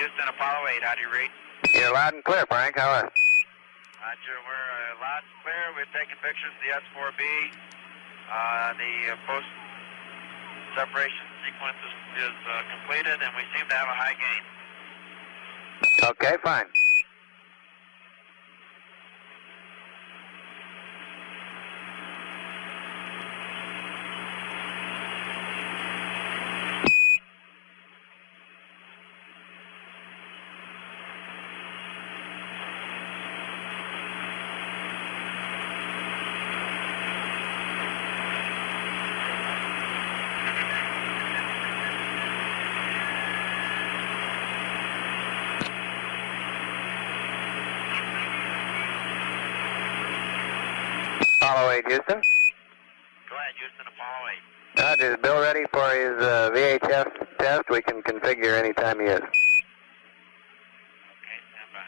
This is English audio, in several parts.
Houston, Apollo 8, how do you read? You're loud and clear, Frank. How are you? Roger, we're loud and clear. We've taken pictures of the S-4B. The post-separation sequence is completed, and we seem to have a high gain. Okay, fine. Apollo 8, Houston. Go ahead, Houston, Apollo 8. Roger, is Bill ready for his VHF test? We can configure anytime he is. Okay, stand by.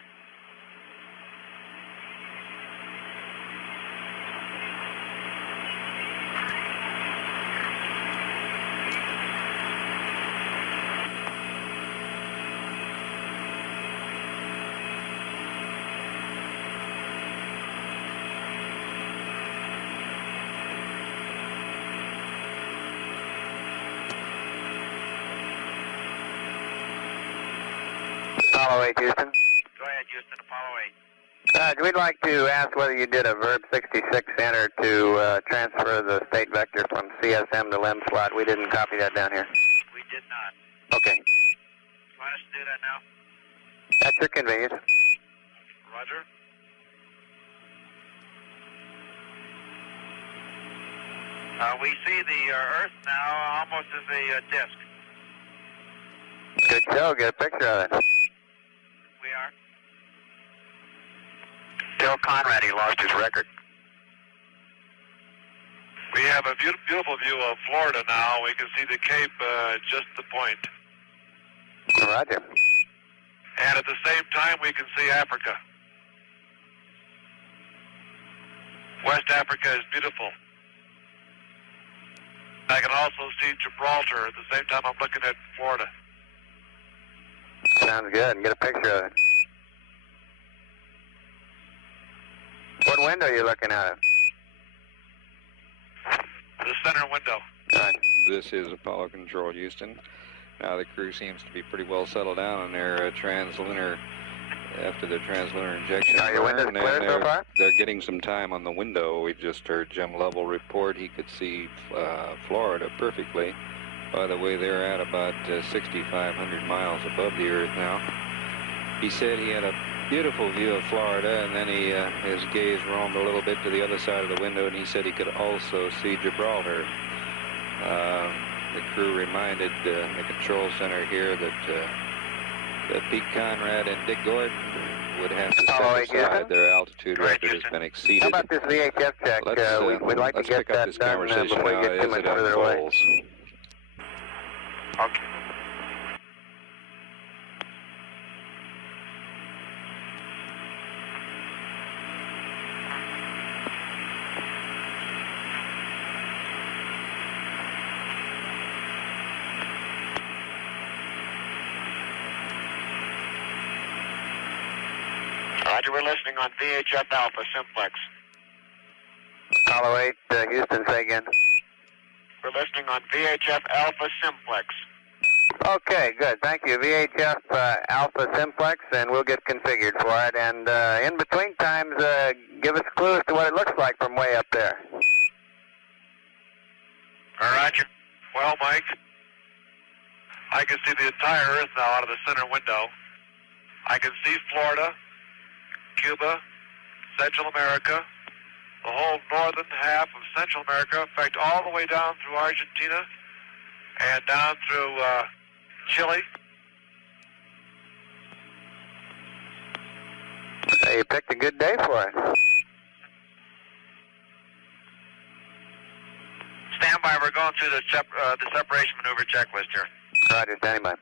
Apollo 8, Houston. Go ahead, Houston, Apollo 8. We'd like to ask whether you did a verb 66 enter to transfer the state vector from CSM to LEM slot. We didn't copy that down here. We did not. Okay. You want us to do that now? At your convenience. Roger. We see the Earth now almost as a disk. Good show. Get a picture of it. We are. Tell Conrad he lost his record. We have a beautiful view of Florida now. We can see the Cape just the point. Roger. And at the same time, we can see Africa. West Africa is beautiful. I can also see Gibraltar at the same time I'm looking at Florida. Sounds good. Get a picture of it. What window are you looking at? The center window. Right. This is Apollo Control, Houston. Now the crew seems to be pretty well settled down on their translunar, after their translunar injection. Are your windows clear so far? They're getting some time on the window. We just heard Jim Lovell report he could see Florida perfectly. By the way, they're at about 6,500 miles above the Earth now. He said he had a beautiful view of Florida, and then his gaze roamed a little bit to the other side of the window, and he said he could also see Gibraltar. The crew reminded the control center here that Pete Conrad and Dick Gordon would have to set aside. Their altitude record has been exceeded. How about this VHF check? We'd like to get that done before you get too much further away. Okay. Roger, we're listening on VHF Alpha Simplex. Apollo 8, Houston, say again. We're listening on VHF Alpha Simplex. Okay, good. Thank you. VHF Alpha Simplex, and we'll get configured for it. And in between times, give us clues to what it looks like from way up there. Roger. Well, Mike, I can see the entire Earth now out of the center window. I can see Florida, Cuba, Central America, the whole northern half of Central America, in fact, all the way down through Argentina and down through Chile. Hey, you picked a good day for it. Stand by. We're going through the separation maneuver checklist here. Roger, standing by.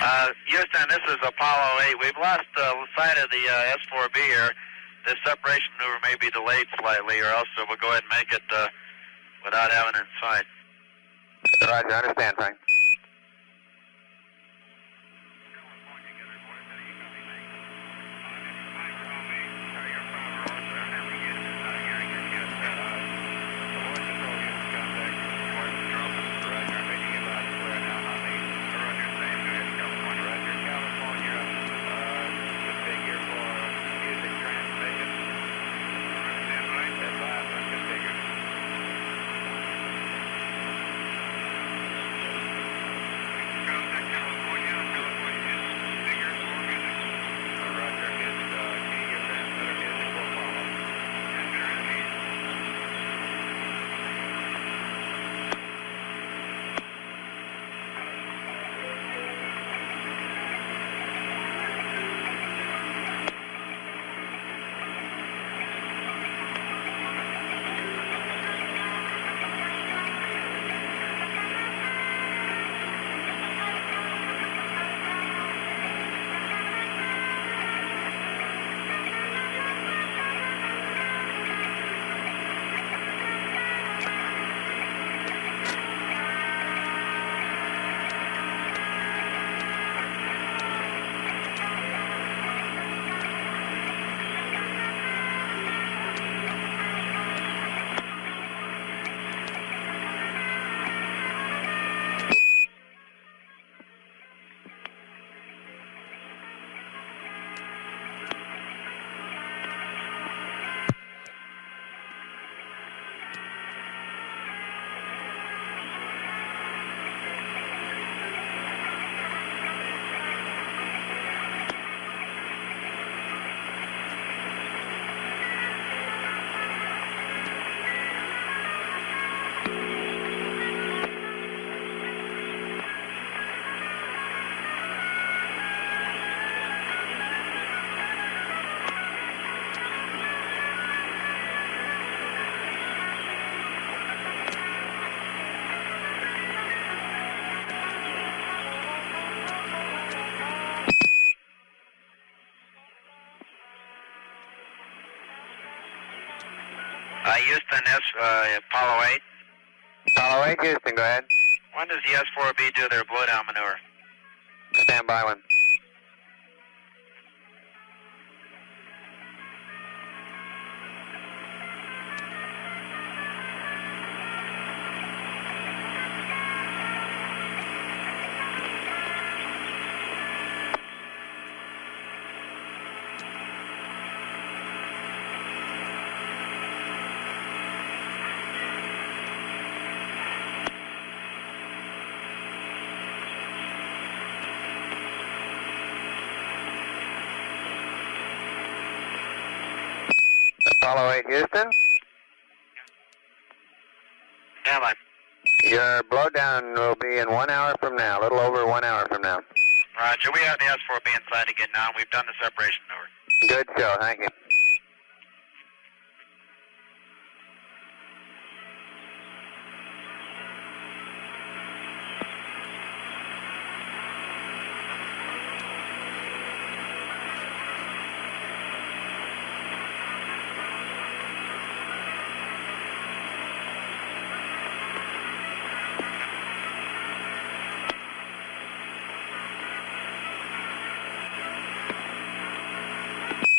Houston, this is Apollo 8. We've lost sight of the S-4B here. This separation maneuver may be delayed slightly, or else we'll go ahead and make it without having it in sight. Roger, understand, Frank. Houston, Apollo 8. Apollo 8, Houston, go ahead. When does the S-4B do their blowdown maneuver? Stand by one. Apollo 8, Houston. Stand by. Your blowdown will be in 1 hour from now, a little over 1 hour from now. Roger, we have the S-4B in sight again now, and we've done the separation maneuver. Good show, thank you.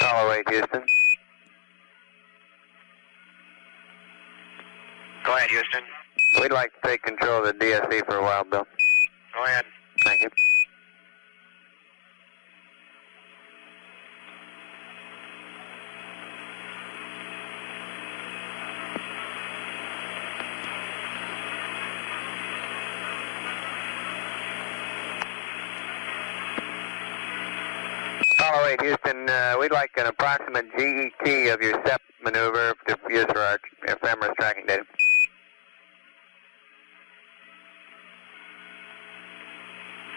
Apollo 8, Houston. Go ahead, Houston. We'd like to take control of the DSC for a while, Bill. Go ahead. Thank you. Apollo 8, Houston, we'd like an approximate GET of your SEP maneuver to use for our ephemeris tracking data.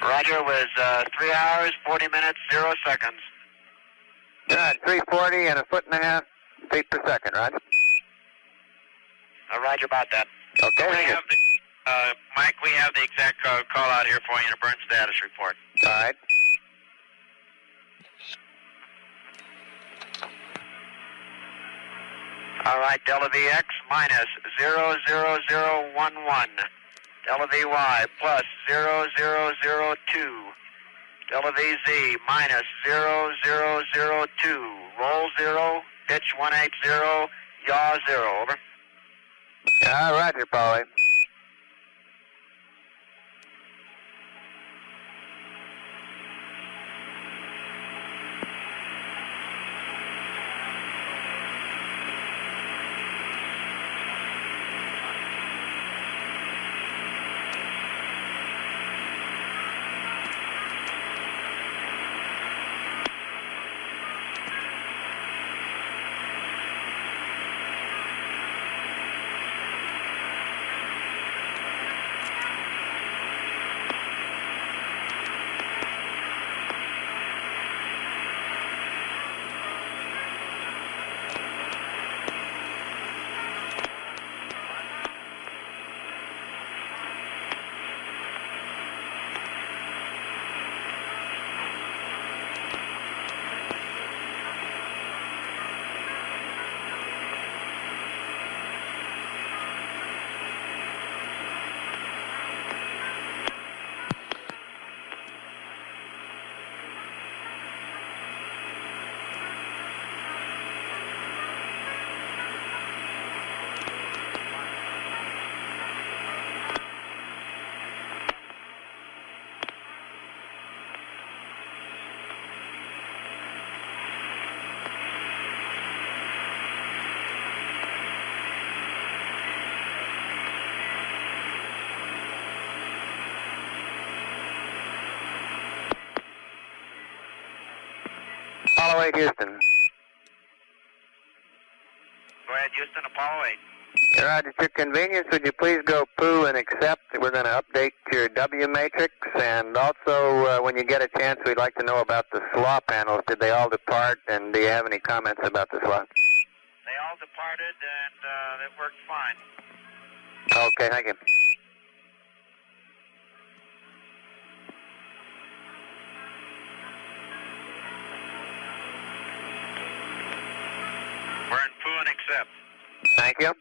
Roger, was 3 hours, 40 minutes, 0 seconds. 340 and 1.5 feet per second, Roger. Roger about that. Okay, We thank you. have the, Mike, we have the exact call out here for you in a burn status report. All right. All right, Delta VX minus 00011. Delta VY plus 0002. Delta VZ minus 0002. Roll 0, pitch 180, yaw 0. Over. Roger, Apollo 8. Apollo 8, Houston. Go ahead, Houston, Apollo 8. Roger, at your convenience, would you please go poo and accept? We're going to update your W matrix, and also when you get a chance, we'd like to know about the slaw panels. Did they all depart, and do you have any comments about the slaw? They all departed, and it worked fine. Okay, thank you. We're in poo and accept. Thank you.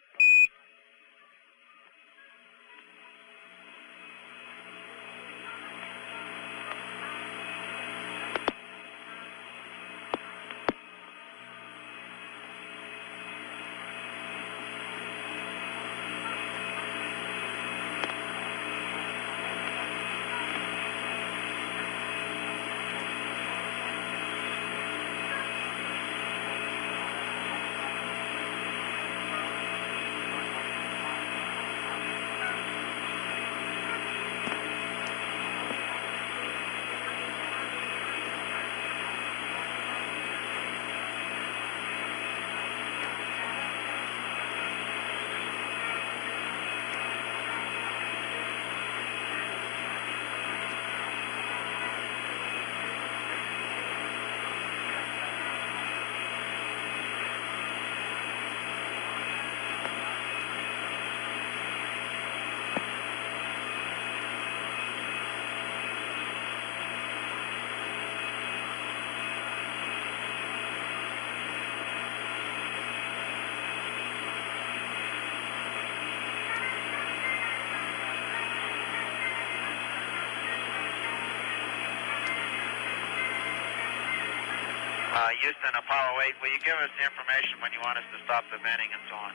Houston, Apollo 8, will you give us the information when you want us to stop the venting and so on?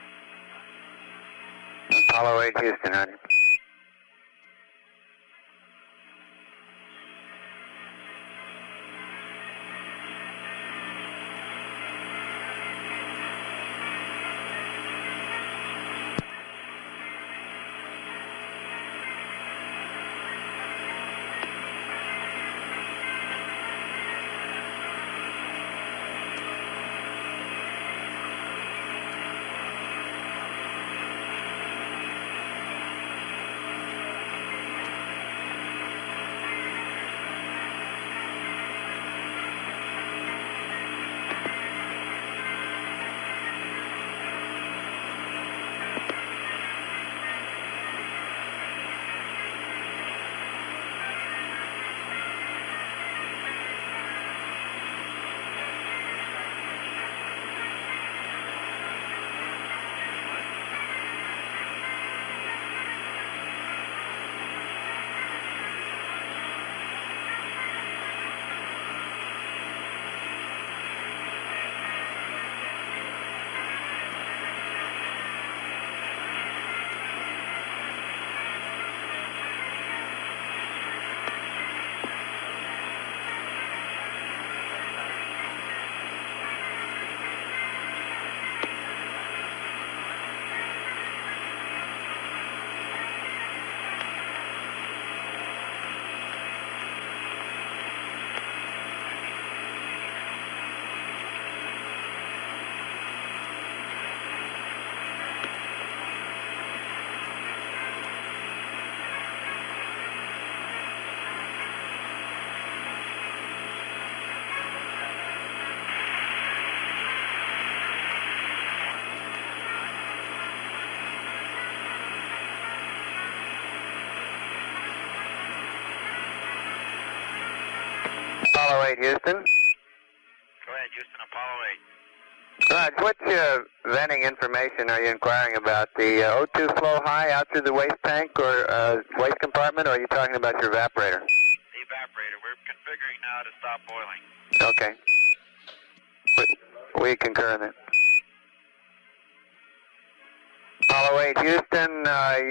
Apollo 8, Houston, Roger. 8, Houston. Go ahead, Houston, Apollo 8. Raj, which venting information are you inquiring about? The O2 flow high out through the waste tank or waste compartment, or are you talking about your evaporator? The evaporator. We're configuring now to stop boiling. Okay. We concur in that. Apollo 8, Houston,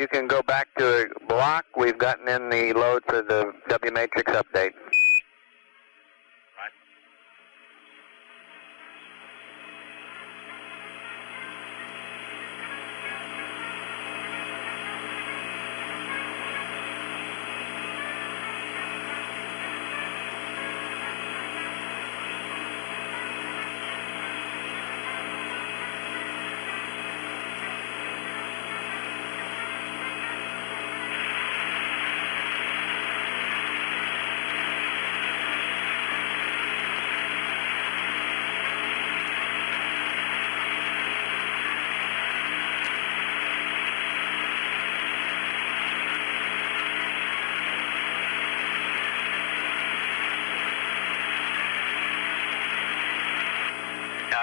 you can go back to a block. We've gotten in the load for the W matrix update. Right.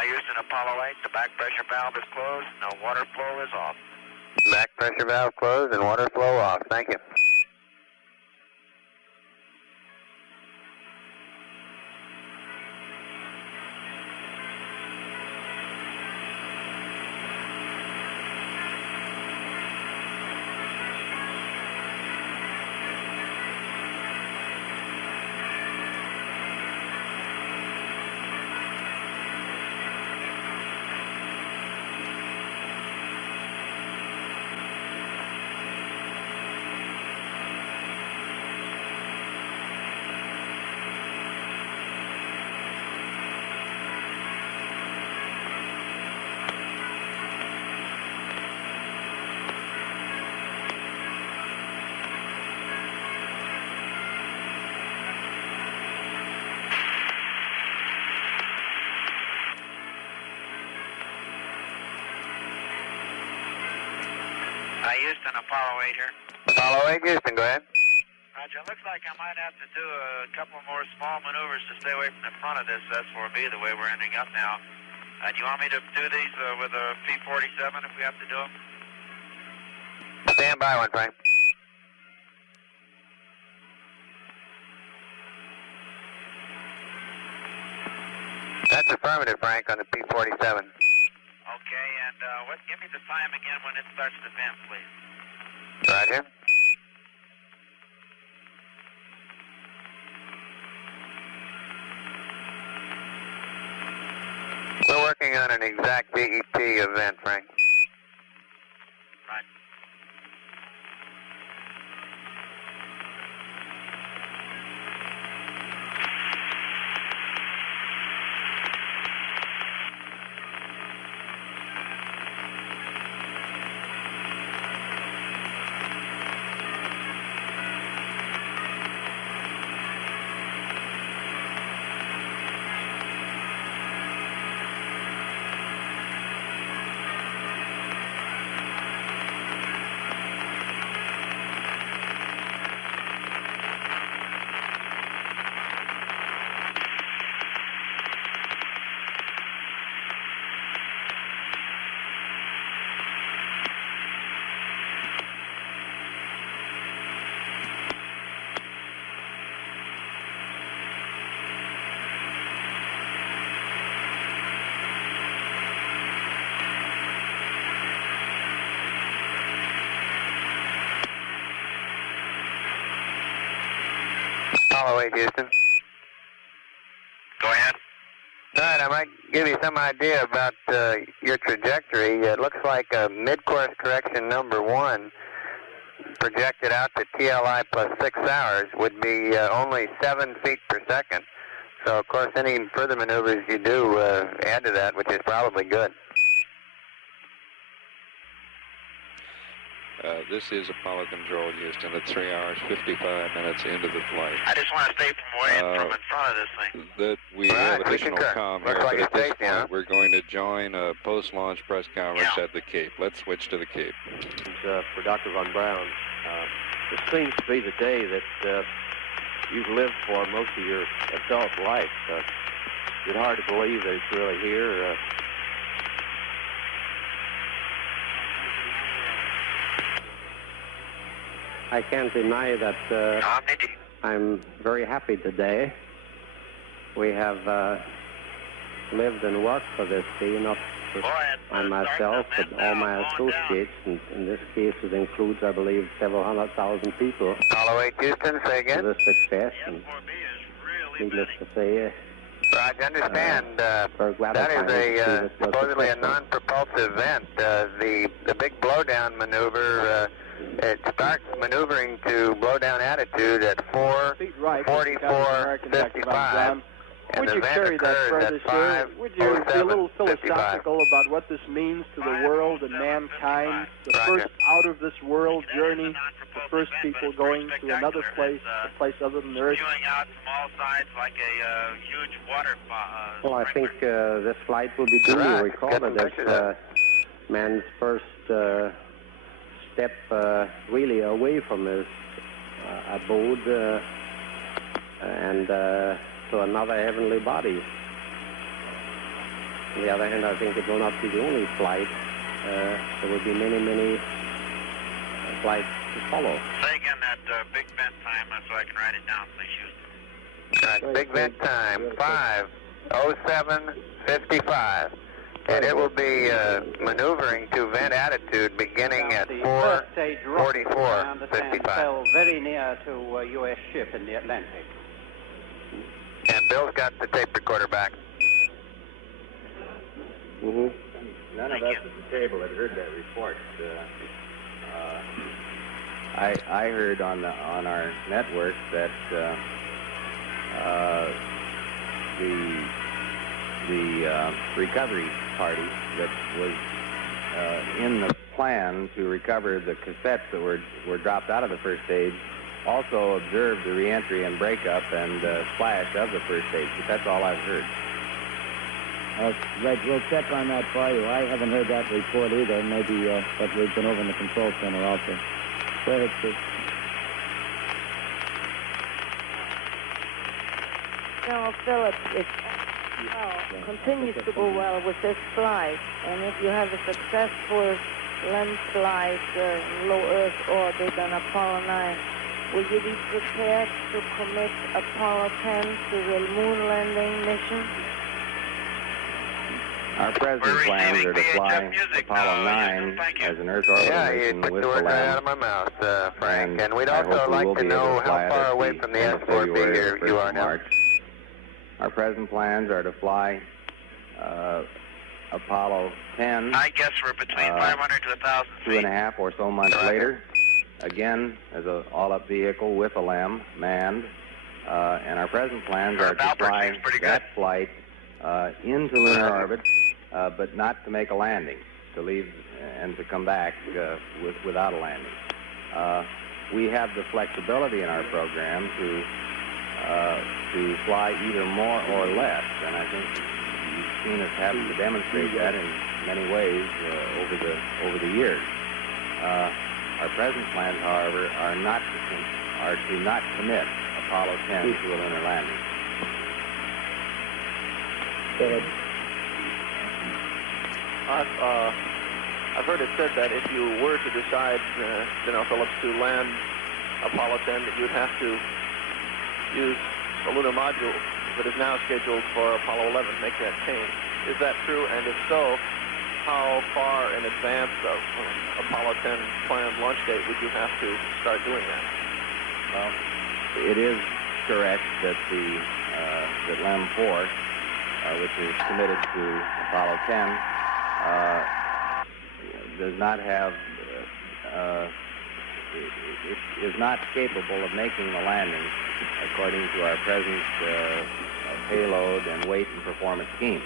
Houston, Apollo 8, the back pressure valve is closed, no water flow is off. Back pressure valve closed and water flow off. Thank you. Houston, Apollo 8 here. Apollo 8, Houston, go ahead. Roger, it looks like I might have to do a couple more small maneuvers to stay away from the front of this S-4B the way we're ending up now. Do you want me to do these with a P-47 if we have to do them? Stand by one, Frank. That's affirmative, Frank, on the P-47. Okay, and give me the time again when it starts to vent, please. Roger. We're working on an exact DEP event, Frank. Right. Apollo 8, Houston. Go ahead. All right, I might give you some idea about your trajectory. It looks like mid-course correction number 1 projected out to TLI plus 6 hours would be only 7 feet per second. So, of course, any further maneuvers you do add to that, which is probably good. This is Apollo Control, Houston, at 3 hours, 55 minutes into the flight. I just want to stay from in front of this thing. That we have additional comm here, but at this point we're going to join a post-launch press conference at the Cape. Let's switch to the Cape. For Dr. Von Braun, it seems to be the day that you've lived for most of your adult life. It's hard to believe that it's really here. I can't deny that I'm very happy today. We have lived and worked for this sea, not just by myself, but all my associates. And in this case, it includes, I believe, several 100,000 people. Apollo 8 Houston, say again. To this success. And needless to say, Roger, understand. That is supposedly a non-propulsive vent. The big blowdown maneuver. It starts maneuvering to blowdown attitude at 4:44:55. Would you carry that further, sir? Would you be a little philosophical about what this means to the world and mankind? The first out-of-this-world journey, the first people going to another place, a place other than Earth. Spewing out from all sides like a huge water. Well, I think this flight will be duly recorded as man's first step really away from his abode and to another heavenly body. On the other hand, I think it will not be the only flight. There will be many, many flights to follow. Say again that big vent time so I can write it down, please, Houston. Big vent time, 5:07:55. And it will be maneuvering to vent attitude beginning at 4:44:55. Fell very near to a U.S. ship in the Atlantic. And Bill's got the tape recorder back. None of us at the table had heard that report. I heard on our network that the recovery party that was in the plan to recover the cassettes that were dropped out of the first stage also observed the reentry and breakup and splash of the first stage, but that's all I've heard. Right, we'll check on that for you. I haven't heard that report either, maybe, but we've been over in the control center also. Go ahead, Steve. Now, Philip, it continues to go well with this flight, and if you have a successful LEM flight, low Earth orbit on Apollo 9, will you be prepared to commit Apollo 10 to the moon landing mission? Our present plans are to fly Apollo 9 as an Earth orbital mission with the LEM. Out of my mouth, Frank. And we'd also like to know how far away from the S-IVB you are now. Our present plans are to fly Apollo 10. I guess we're between 500 to 1,000 feet. 2.5 or so months later, again as an all-up vehicle with a LEM, manned. And our present plans are to fly that flight into lunar orbit, but not to make a landing, to leave and to come back without a landing. We have the flexibility in our program to fly either more or less, and I think you've seen us having to demonstrate that in many ways over the years. Our present plans, however, are to not commit Apollo 10 to a lunar landing. I've heard it said that if you were to decide, General Phillips, to land Apollo 10, that you'd have to use the lunar module that is now scheduled for Apollo 11, make that change. Is that true? And if so, how far in advance of Apollo 10 planned launch date would you have to start doing that? Well, it is correct that that LEM 4, which is committed to Apollo 10, does not have, is not capable of making the landing according to our present payload and weight and performance scheme.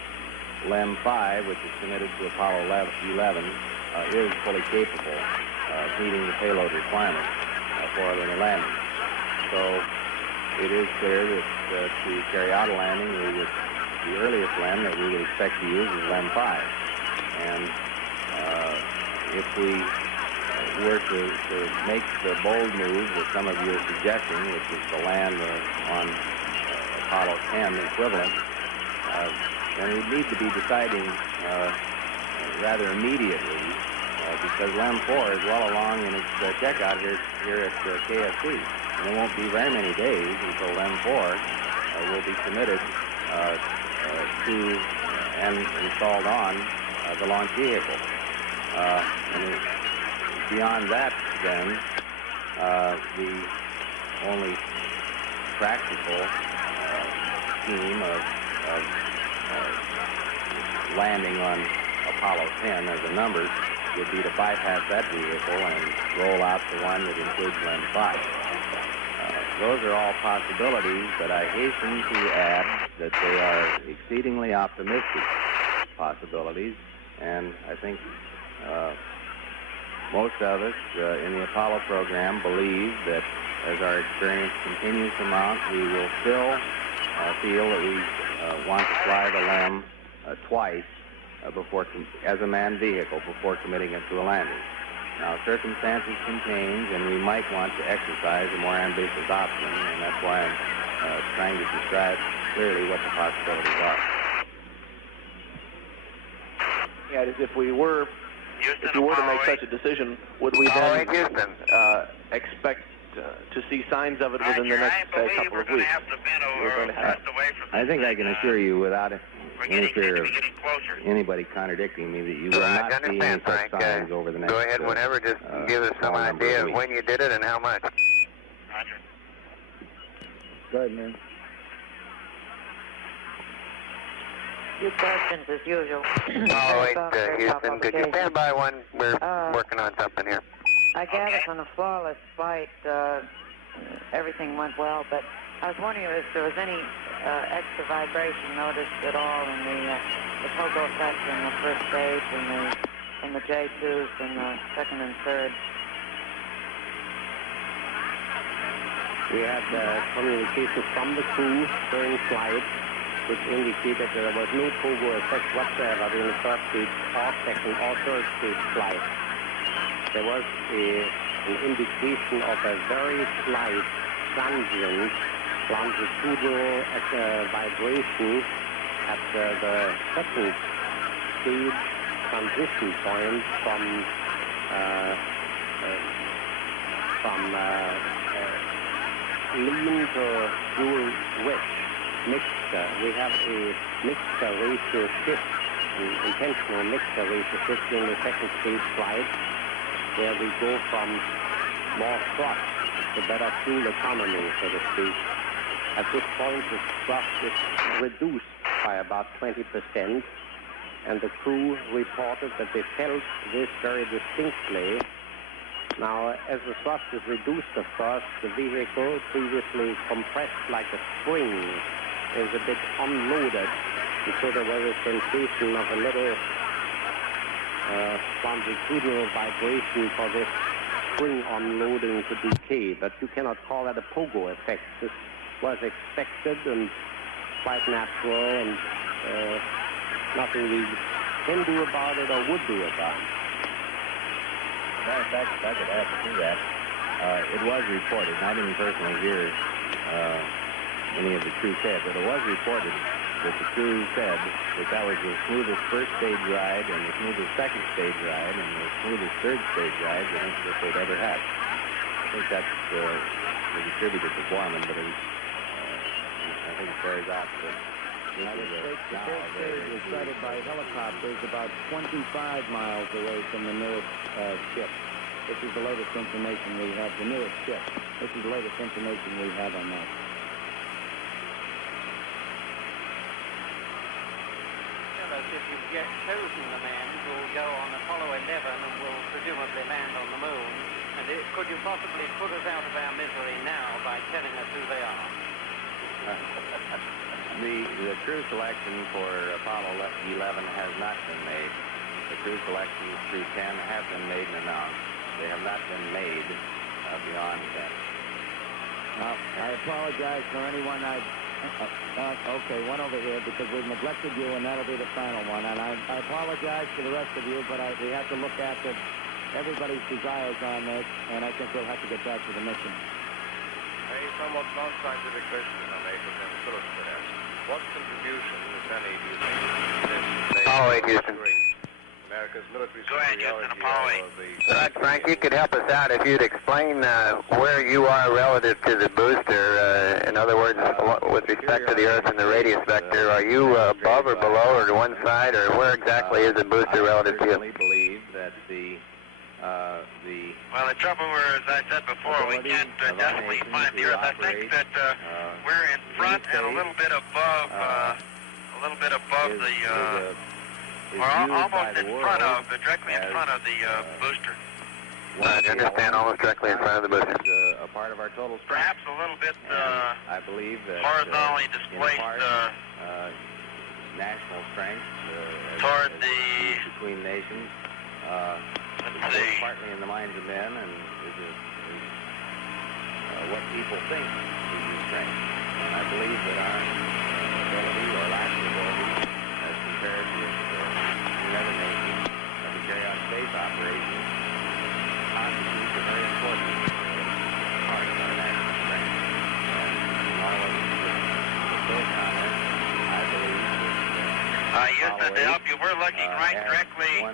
LEM 5, which is committed to Apollo 11, is fully capable of meeting the payload requirements for a lunar landing. So it is clear that to carry out a landing, the earliest LEM that we would expect to use is LEM 5. And if we were to make the bold move that some of you are suggesting, which is to land on Apollo 10 equivalent, then we'd need to be deciding rather immediately, because LEM 4 is well along in its checkout here at KSC. And it won't be very many days until LEM 4 will be committed to and installed on the launch vehicle. And beyond that, then, the only practical scheme of landing on Apollo 10 as a numbers would be to bypass that vehicle and roll out the one that includes LEM 5. Those are all possibilities, but I hasten to add that they are exceedingly optimistic possibilities, and I think most of us in the Apollo program believe that as our experience continues to mount, we will still feel that we want to fly the LEM twice as a manned vehicle before committing it to a landing. Now, circumstances can change, and we might want to exercise a more ambitious option, and that's why I'm trying to describe clearly what the possibilities are. Yeah, if we were to make such a decision, would we then expect to see signs of it within the next couple of weeks? I think I can assure you without any fear of anybody contradicting me that you will not see any such signs over the next... Go ahead whenever, just give us some idea of when you did it and how much. Roger. Good, man. Your questions as usual. Oh, wait, Houston, could you stand by one? We're working on something here. I gather from the flawless flight, everything went well, but I was wondering if there was any extra vibration noticed at all in the pogo effect in the first stage and the J2s in the second and third. We had communication from the crew during flight, which indicated that there was no pogo effect whatsoever during the first stage or second or third stage flight. There was an indication of a very slight transient longitudinal vibration at the second stage transition point from lean to dual wedge mixture. We have a mixture ratio shift, an intentional mixture ratio shift during the second stage flight, where we go from more thrust to better fuel economy, so to speak. At this point, the thrust is reduced by about 20%, and the crew reported that they felt this very distinctly. Now, as the thrust is reduced, of course, the vehicle, previously compressed like a spring, is a bit unloaded, and so there was a sensation of a little longitudinal vibration for this spring unloading to decay, but you cannot call that a pogo effect. This was expected and quite natural, and nothing we can do about it or would do about it. As a matter of fact, if I could add to that, it was reported, and I didn't personally hear any of the crew say it, but it was reported that the crew said that that was the smoothest first stage ride and the smoothest second stage ride and the smoothest third stage ride that they'd ever had. I think that's was attributed to Borman, but it was, I think it bears out that this is the first stage was sighted by helicopters about 25 miles away from the nearest ship. This is the latest information we have, the nearest ship. This is the latest information we have on that. If you get chosen the man who will go on Apollo 11 and will presumably land on the moon, and could you possibly put us out of our misery now by telling us who they are? The crew selection for Apollo 11 has not been made. The crew selections through 10 have been made and announced. They have not been made beyond that. I apologize for anyone okay, one over here, because we've neglected you, and that'll be the final one. And I apologize to the rest of you, but we have to look at the everybody's desires on this, and I think we'll have to get back to the mission. A somewhat non-scientific question I make of Liam Phillips, perhaps. What contribution, if any, do you think this may Houston. America's military superiority over the... Frank, you could help us out if you'd explain where you are relative to the booster. In other words, with respect to the Earth and the radius vector, are you above or below or to one side, or where exactly is the booster relative to you? I believe that well, the trouble is, as I said before, we can't definitely find the Earth. I think that we're in front and a little bit above the, or almost in front of, directly in front of the booster. I understand, almost directly in front of the booster. A part of our total strength. Perhaps a little bit I believe that, horizontally displaced national strength toward the between nations. Partly in the minds of men, and is what people think is your strength. And I believe that our ability or lack of ability, as compared with other nations, to carry on space operations, constitutes a very important part of our national strength. And all of those comments, I believe that Houston, to help you, we're looking right directly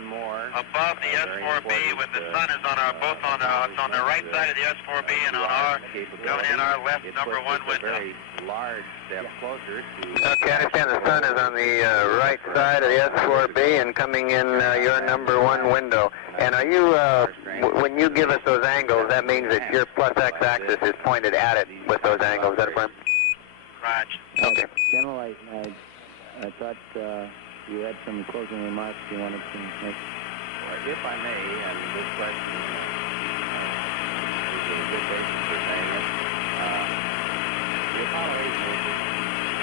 above the S-4B when the sun is on our, both on it's on the right side of the S-4B and on our, coming in our left number one window. Large step closer to... Okay, I understand the sun is on the right side of the S-4B and coming in your number one window. And are you, when you give us those angles, that means that your plus x-axis is pointed at it with those angles, is that correct? Right. Okay. General, I thought you had some closing remarks you wanted to make. Well, if I may, and this question is a good basis for saying it, the Apollo 8 mission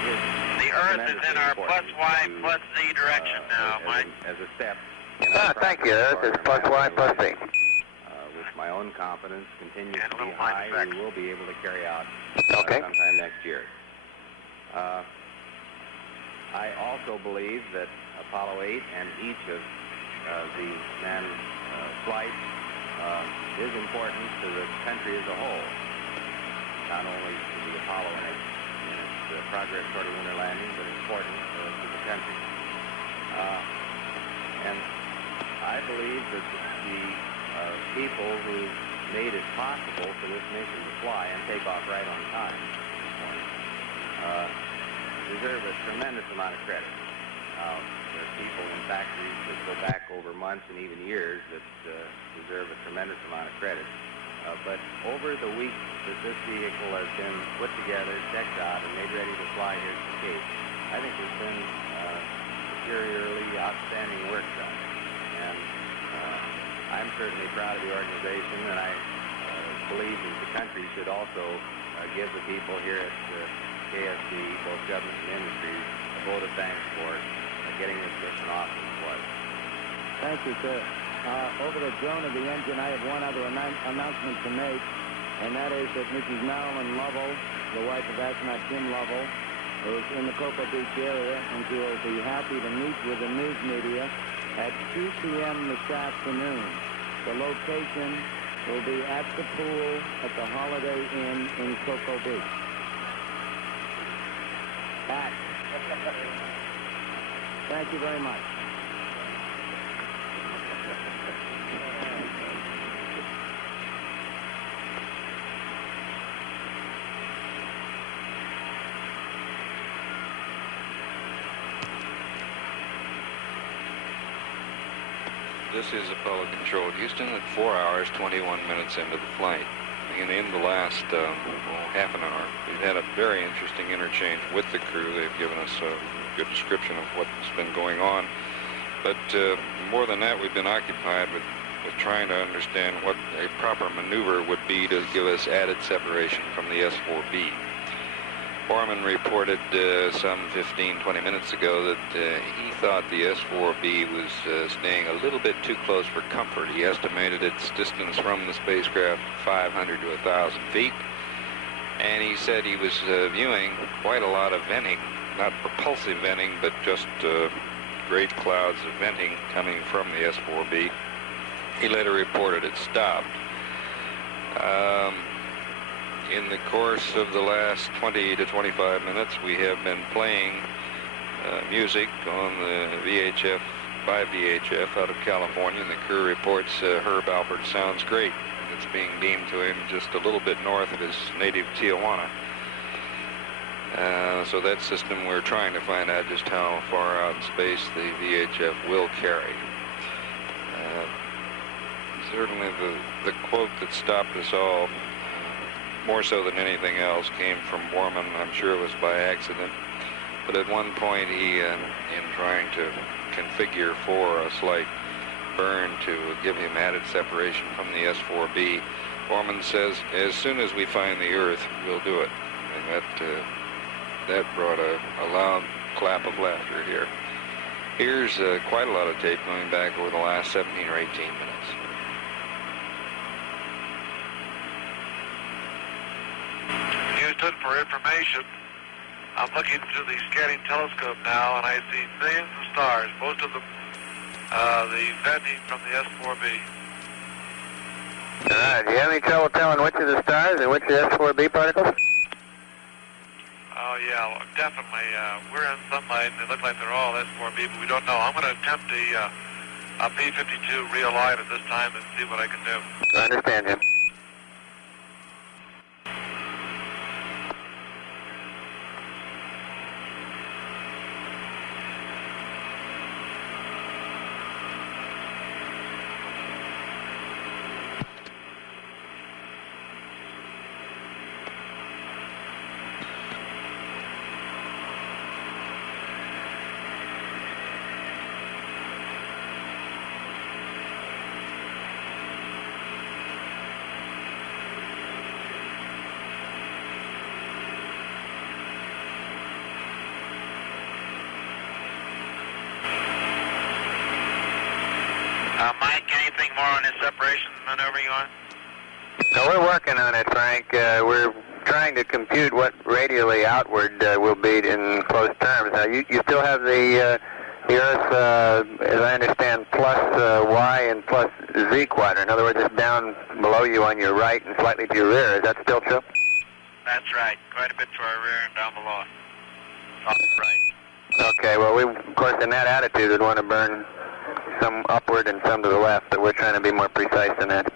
is... The Earth is in our plus Y plus Z direction now, Mike. As a step... Thank you. Earth is plus Y plus Z. With my own confidence continues to be high, we will be able to carry out sometime next year. I also believe that Apollo 8 and each of the manned flights is important to the country as a whole, not only to the Apollo and its progress toward a lunar landing, but important to the country. And I believe that the people who made it possible for this mission to fly and take off right on time this morning deserve a tremendous amount of credit. There are people in factories that go back over months and even years that deserve a tremendous amount of credit. But over the week that this vehicle has been put together, checked out, and made ready to fly here to the Cape, I think there's been superiorly outstanding work done. And I'm certainly proud of the organization, and I believe that the country should also give the people here at KSC, both government and industries, a vote of thanks for getting this mission off as it was. Thank you, sir. Over the drone of the engine, I have one other announcement to make, and that is that Mrs. Marilyn Lovell, the wife of astronaut Jim Lovell, is in the Cocoa Beach area, and she will be happy to meet with the news media at 2 p.m. this afternoon. The location will be at the pool at the Holiday Inn in Cocoa Beach. Thank you very much. This is Apollo Control Houston at 4 hours, 21 minutes into the flight. And in the last half an hour, we've had a very interesting interchange with the crew. They've given us a good description of what's been going on. But more than that, we've been occupied with trying to understand what a proper maneuver would be to give us added separation from the S-4B. Borman reported some 15-20 minutes ago that he thought the S-4B was staying a little bit too close for comfort. He estimated its distance from the spacecraft 500 to 1,000 feet, and he said he was viewing quite a lot of venting, not propulsive venting, but just great clouds of venting coming from the S-4B. He later reported it stopped. In the course of the last 20 to 25 minutes, we have been playing music on the VHF, by VHF out of California, and the crew reports Herb Alpert sounds great. It's being beamed to him just a little bit north of his native Tijuana. So that system, we're trying to find out just how far out in space the VHF will carry. Certainly the quote that stopped us all, more so than anything else, came from Borman. I'm sure it was by accident. But at one point he, in trying to configure for a slight burn to give him added separation from the S-4B, Borman says, as soon as we find the Earth, we'll do it. And that brought a loud clap of laughter here. Here's quite a lot of tape going back over the last 17 or 18 minutes. Houston, for information, I'm looking through the scanning telescope now, and I see millions of stars, most of them venting from the S-4B. Do you have any trouble telling which of the stars and which of the S-4B particles? Oh, yeah, well, definitely. We're in sunlight, and they look like they're all S-4B, but we don't know. I'm going to attempt the P-52 realigned at this time and see what I can do. I understand, Jim. Mike, anything more on this separation maneuver you on? No, we're working on it, Frank. We're trying to compute what radially outward will be in close terms. Now, you still have the Earth, as I understand, plus Y and plus Z quadrant. In other words, it's down below you on your right and slightly to your rear. Is that still true? That's right. Quite a bit to our rear and down below. Off the right. Okay, well, we, of course, in that attitude, would want to burn some upward and some to the left, but we're trying to be more precise than that.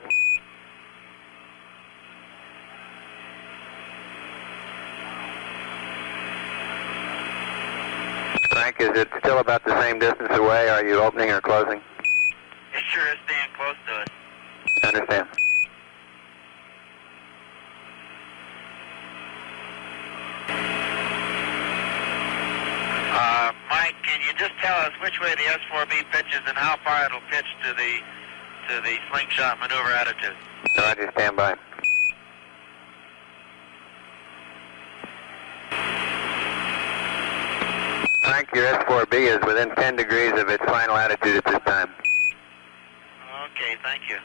Frank, is it still about the same distance away? Are you opening or closing? It sure is staying close to it. I understand. Mike, can you just tell us which way the S-4B pitches and how far it'll pitch to the slingshot maneuver attitude? Roger, stand by. Frank, your S-4B is within 10 degrees of its final attitude at this time. Okay, thank you.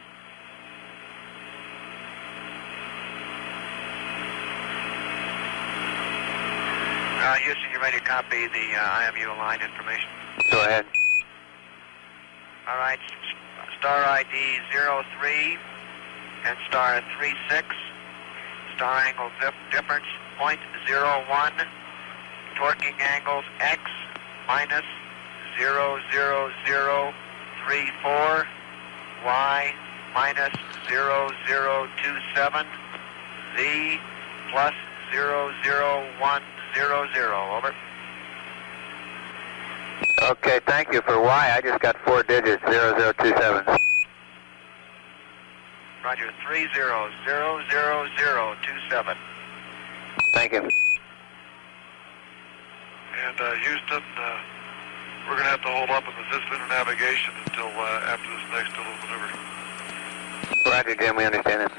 Houston, you ready to copy the IMU line information? Go ahead. All right, star ID 03 and star 36, star angle difference 0.01, torquing angles X minus 00034, Y minus 0027, Z plus 00100. Over. Okay, thank you. For Y, I just got 4 digits, 0027. Roger, 30000027. Thank you. And Houston, we're going to have to hold up in the system of navigation until after this next little maneuver. Roger, Jim, we understand it.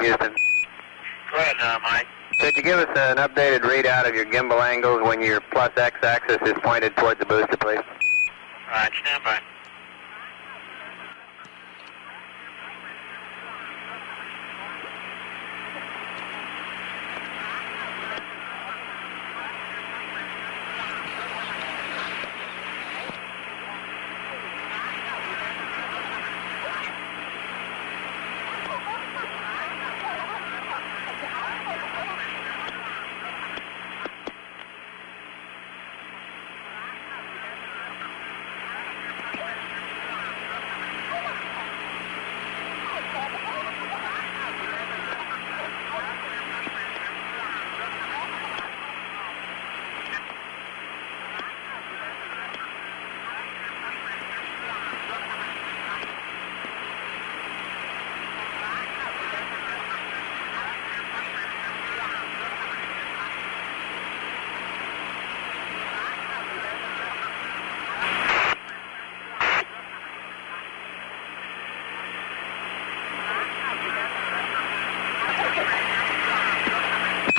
8, Houston. Go ahead, Mike. Could you give us an updated readout of your gimbal angles when your plus x-axis is pointed toward the booster, please? All right, stand by.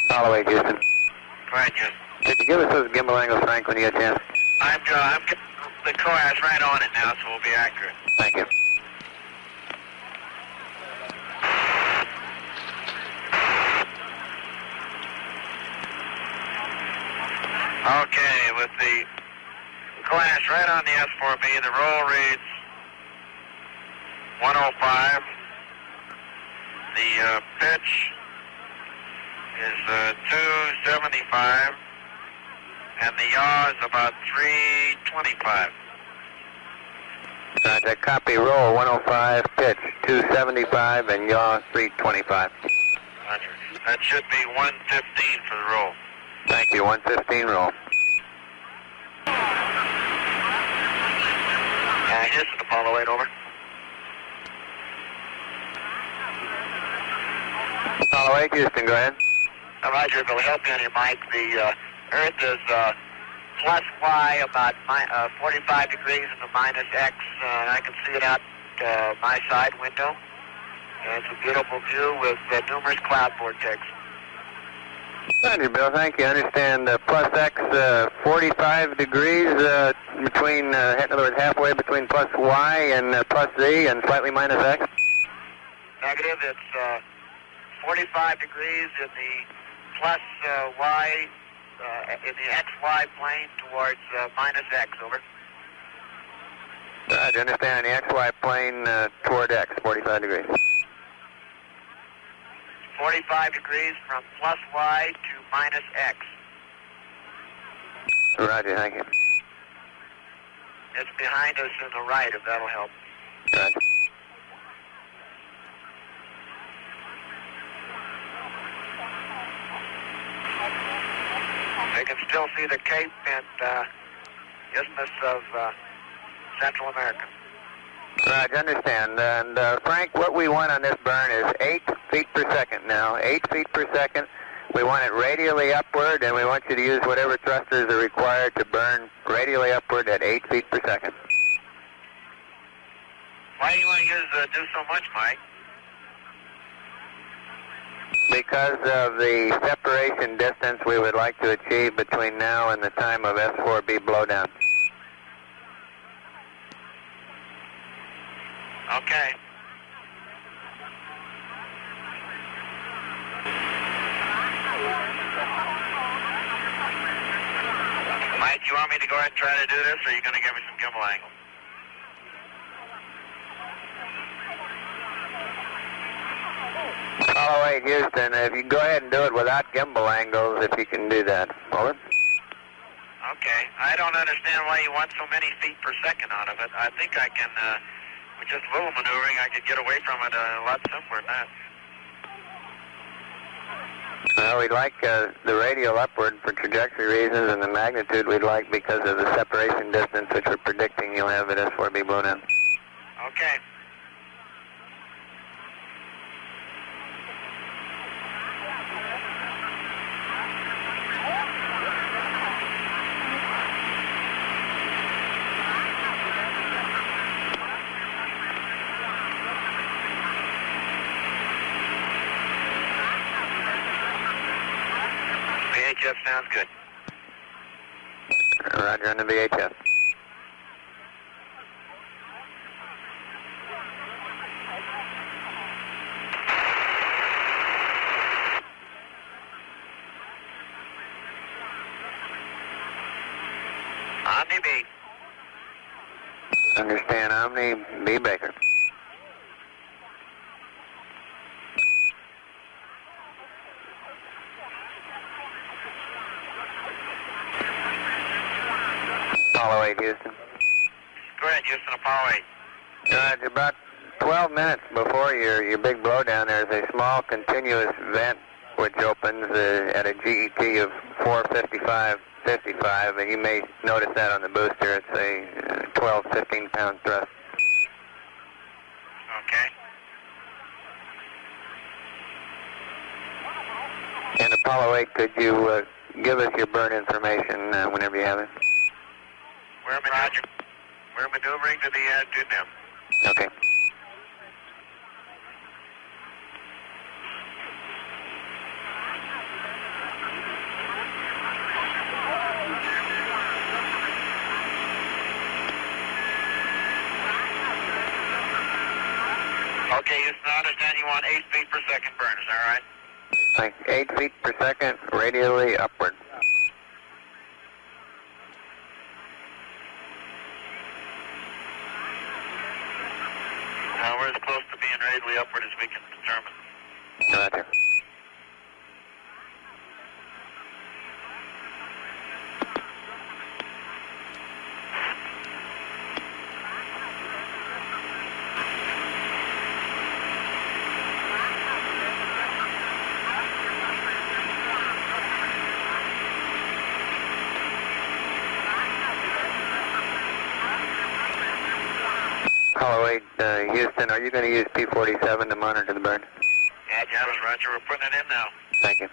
Follow 8, Houston. Go ahead, Houston. Could you give us those gimbal angles, Frank, when you get a chance? I'm getting the coax right on it now, so we'll be accurate. Thank you. Okay, with the coax right on the S-4B, the roll reads 105. The pitch is 275, and the yaw is about 325. Roger, copy, roll 105, pitch 275, and yaw 325. Roger. That should be 115 for the roll. Thank you, 115 roll. Houston, Apollo 8, over. Apollo 8, Houston, go ahead. Roger, if it'll help you on your mic, the Earth is plus Y about 45 degrees in the minus X, and I can see it out my side window. And it's a beautiful view with numerous cloud vortex. Roger, Bill, thank you. I understand plus X 45 degrees between, in other words, halfway between plus Y and plus Z and slightly minus X? Negative, it's 45 degrees in the plus Y, in the XY plane towards minus X, over. I understand the XY plane toward X, 45 degrees. 45 degrees from plus Y to minus X. Roger, thank you. It's behind us in the right, if that'll help. Roger. I can still see the Cape and Isthmus of Central America. Right, I understand. And Frank, what we want on this burn is 8 feet per second now. 8 feet per second. We want it radially upward, and we want you to use whatever thrusters are required to burn radially upward at 8 feet per second. Why do you want to do so much, Mike? Because of the separation distance we would like to achieve between now and the time of S-4B blowdown. Okay. Mike, do you want me to go ahead and try to do this, or are you going to give me some gimbal angle? Apollo 8, Houston, if you go ahead and do it without gimbal angles, if you can do that. Over. Okay. I don't understand why you want so many feet per second out of it. I think I can, with just a little maneuvering, I could get away from it a lot simpler than that. Well, we'd like the radial upward for trajectory reasons, and the magnitude we'd like because of the separation distance, which we're predicting you'll have at S-4B blowdown. Okay. VHF sounds good. Roger on the VHF. Omni B. Understand, Omni B Baker. Apollo 8, Houston. Go ahead, Houston, Apollo 8. Roger, about 12 minutes before your big blowdown, there's a small continuous vent which opens at a GET of 455.55, and you may notice that on the booster. It's a 12, 15-pound thrust. Okay. And Apollo 8, could you give us your burn information whenever you have it? We're maneuvering to the attitude now. Okay. Okay, Houston, I understand you want 8 feet per second burn, is that right? Like 8 feet per second, radially upward. We're as close to being radially upward as we can determine. Roger. Apollo 8, Houston, are you going to use P-47 to monitor the burn? Yeah, Jarvis, Roger, we're putting it in now. Thank you.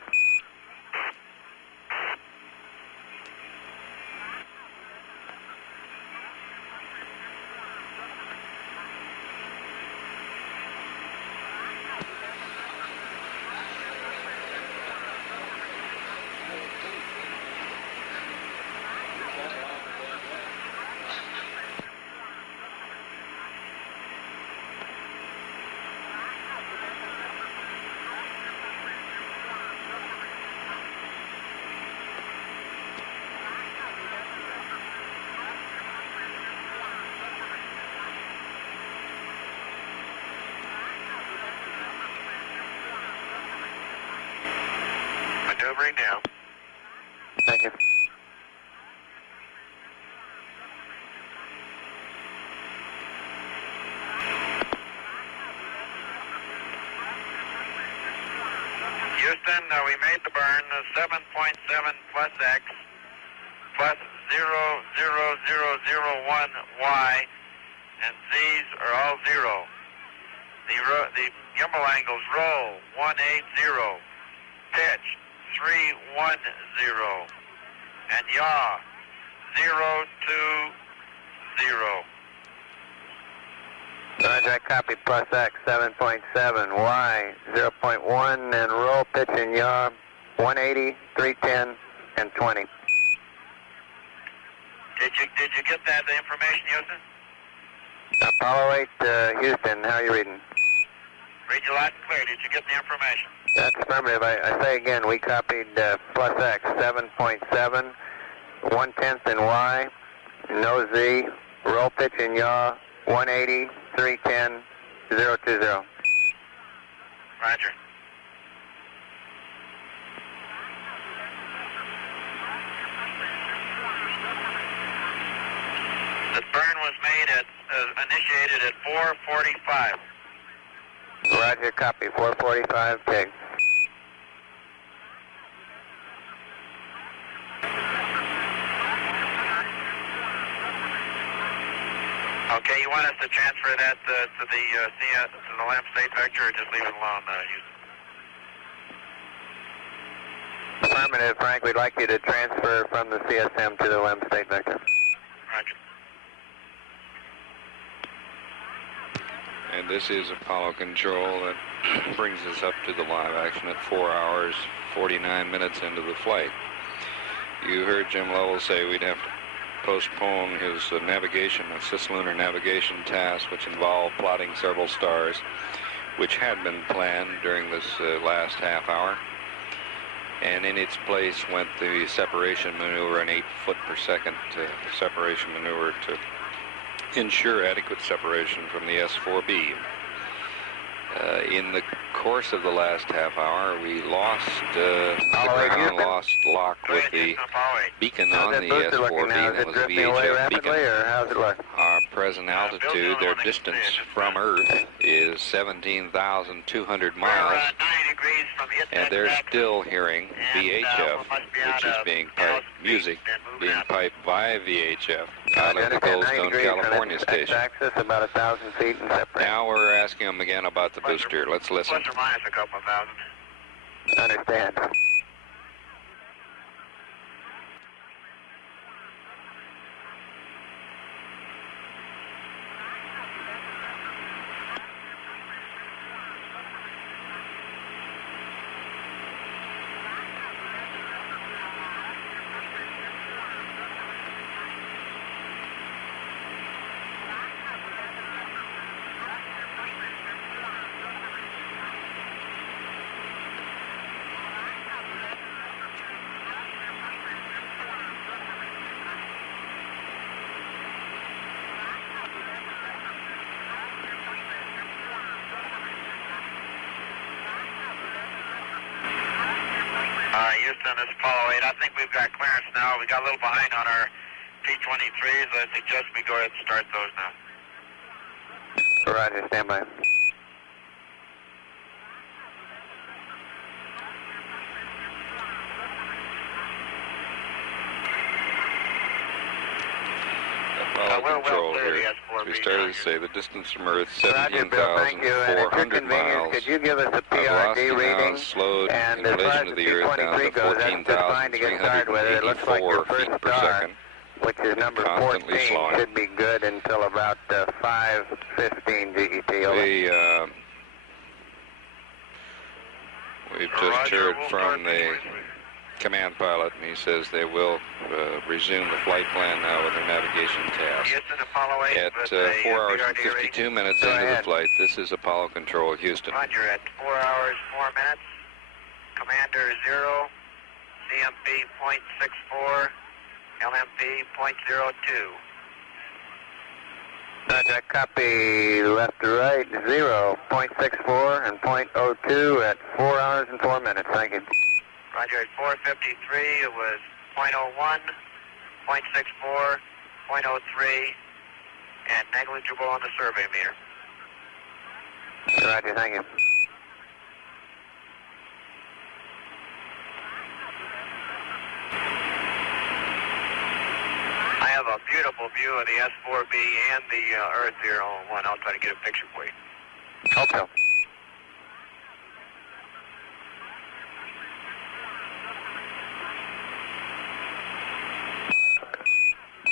Maneuvering now. Thank you. Houston, we made the burn 7.7 plus X plus 0.0001 Y, and Z's are all 0. The gimbal angles roll 180, pitch 310, and yaw 020. Roger, I copy plus X, 7.7, Y, 0.1, and roll, pitch, and yaw, 180, 310, and 20. Did you get that information, Houston? Apollo 8, Houston, how are you reading? Read you loud and clear. Did you get the information? That's affirmative. I say again, we copied plus X, 7.7, 1/10 in Y, no Z, roll, pitch, and yaw, 180, 310, 020. Roger. The burn was made initiated at 4:45. Roger, copy, 4:45, TIG. Okay, you want us to transfer that to the LAMP state vector, or just leave it alone, Houston? Affirmative, Frank. We'd like you to transfer from the CSM to the LAMP state vector. Roger. And this is Apollo Control. That brings us up to the live action at 4 hours, 49 minutes into the flight. You heard Jim Lovell say we'd have to postpone his navigation, a cislunar navigation task, which involved plotting several stars, which had been planned during this last half hour. And in its place went the separation maneuver, an 8-foot-per-second separation maneuver to ensure adequate separation from the S-4B. In the course of the last half hour, we lost lock with the beacon on the S-4B. That was a VHF beacon. Our present altitude, their distance from Earth, is 17,200 miles, and they're still hearing VHF, which is being piped music, being piped via VHF out of the Goldstone, California station. About 1,000 feet in separation. Now we're asking them again about the booster. Let's listen. Plus or minus a couple of thousand. Understand. Houston, this is Apollo 8. I think we've got clearance now. We got a little behind on our P-23s. I suggest we go ahead and start those now. Roger, stand by. Control here. We started to say the distance from Earth, 17,400 miles. Could you give us a PRD reading? Slowed and in relation to the Earth down to 14,384 feet per second. Which is number 14, slowing. Should be good until about 5:15 GET. We've just heard from the command pilot, and he says they will resume the flight plan now with their navigation task. At 4 hours and 52 minutes into the flight, this is Apollo Control, Houston. Roger, at 4 hours, 4 minutes. Commander 0, CMP .64, LMP .02. Roger, copy left to right, 0, .64 and .02 at 4 hours and 4 minutes. Thank you. Roger, at 4:53, it was .01, .64, .03, and negligible on the survey meter. Roger, thank you. I have a beautiful view of the S-4B and the Earth here on one. I'll try to get a picture for you. Hope so.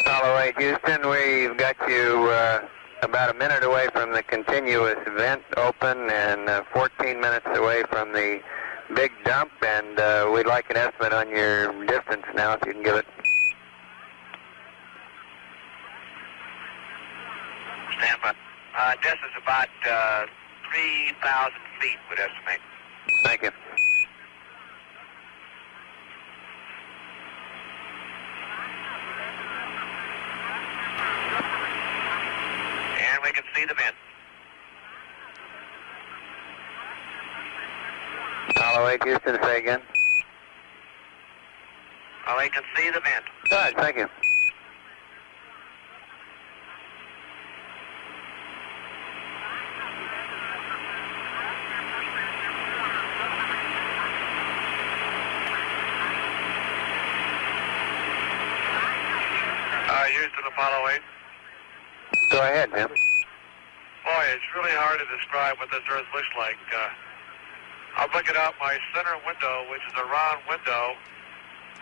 Apollo 8, Houston, we've got you about a minute away from the continuous vent open and 14 minutes away from the big dump, and we'd like an estimate on your distance now, if you can give it. Stand by. This is about 3,000 feet, would estimate. Thank you. And we can see the vent. Apollo 8, Houston, say again. Oh, we can see the vent. Good, thank you. Houston, Apollo 8. Go ahead, Jim. Boy, it's really hard to describe what this Earth looks like. I'm looking out my center window, which is a round window,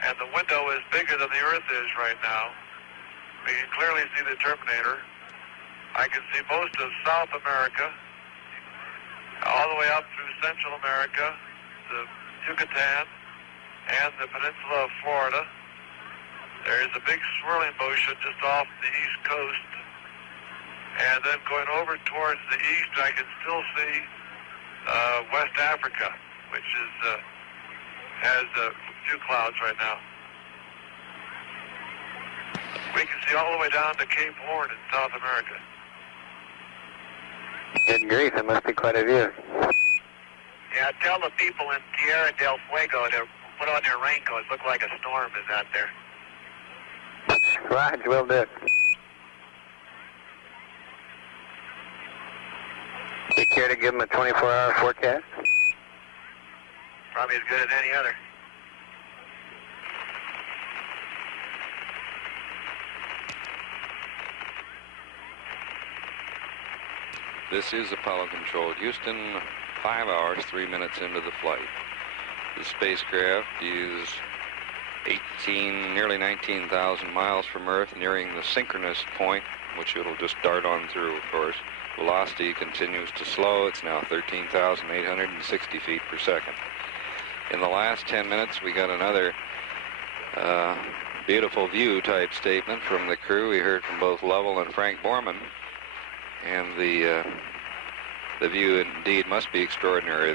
and the window is bigger than the Earth is right now. We can clearly see the Terminator. I can see most of South America, all the way up through Central America, the Yucatan, and the peninsula of Florida. There's a big swirling motion just off the east coast. And then going over towards the east, I can still see West Africa, which is has a few clouds right now. We can see all the way down to Cape Horn in South America. Good grief, it must be quite a view. Yeah, tell the people in Tierra del Fuego to put on their raincoats. Look like a storm is out there. Raj, will do. You care to give them a 24-hour forecast? Probably as good as any other. This is Apollo Control. Houston, 5 hours, 3 minutes into the flight. The spacecraft is nearly 19,000 miles from Earth, nearing the synchronous point, which it'll just dart on through, of course. Velocity continues to slow. It's now 13,860 feet per second. In the last 10 minutes, we got another beautiful view type statement from the crew. We heard from both Lovell and Frank Borman. And the view indeed must be extraordinary.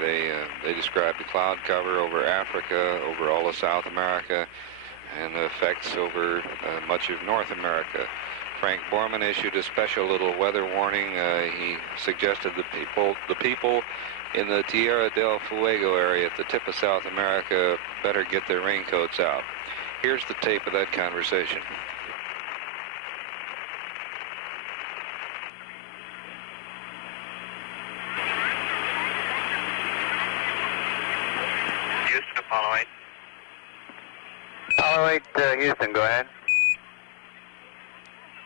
They described the cloud cover over Africa, over all of South America, and the effects over much of North America. Frank Borman issued a special little weather warning. He suggested the people in the Tierra del Fuego area at the tip of South America better get their raincoats out. Here's the tape of that conversation. Houston, Apollo 8. Apollo 8, Houston, go ahead.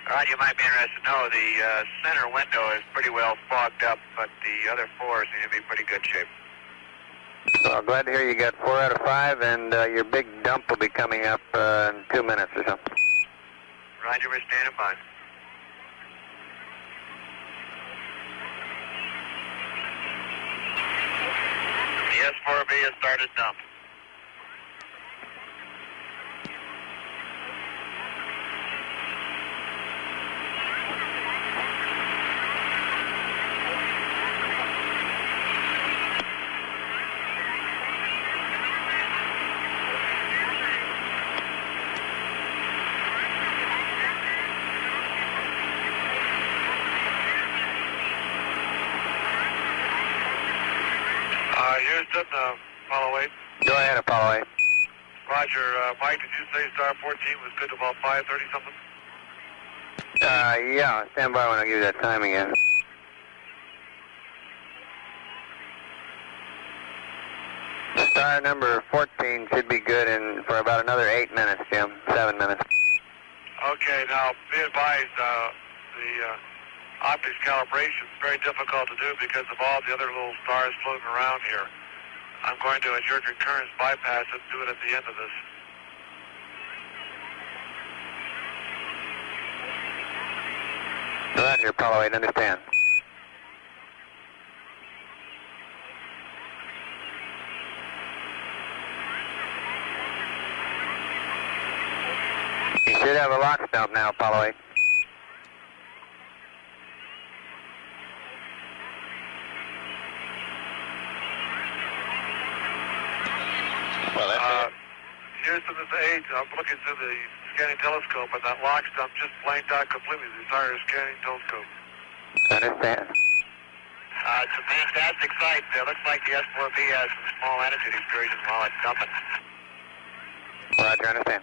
All right, you might be interested to know the center window is pretty well fogged up, but the other four seem to be pretty good shape. Well, glad to hear you got 4 out of 5, and your big dump will be coming up in 2 minutes or so. Roger, we're standing by. The S-4B has started dump. Houston, Apollo 8. Go ahead, Apollo 8. Roger. Mike, did you say star 14 was good about 5:30 something? Yeah, stand by when I give you that time again. Star number 14 should be good for about another 8 minutes, Jim. 7 minutes. Okay, now be advised, the optics calibration is very difficult to do because of all the other little stars floating around here. I'm going to, at your concurrence, bypass it and do it at the end of this. Roger, Apollo 8, understand. You should have a lock stump now, Apollo 8. Houston, this is 8. I'm looking through the scanning telescope, and that lock stump just blanked out completely the entire scanning telescope. Understand. It's a fantastic sight. It looks like the S-4B has some small attitude excursions while it's dumping. Roger, understand.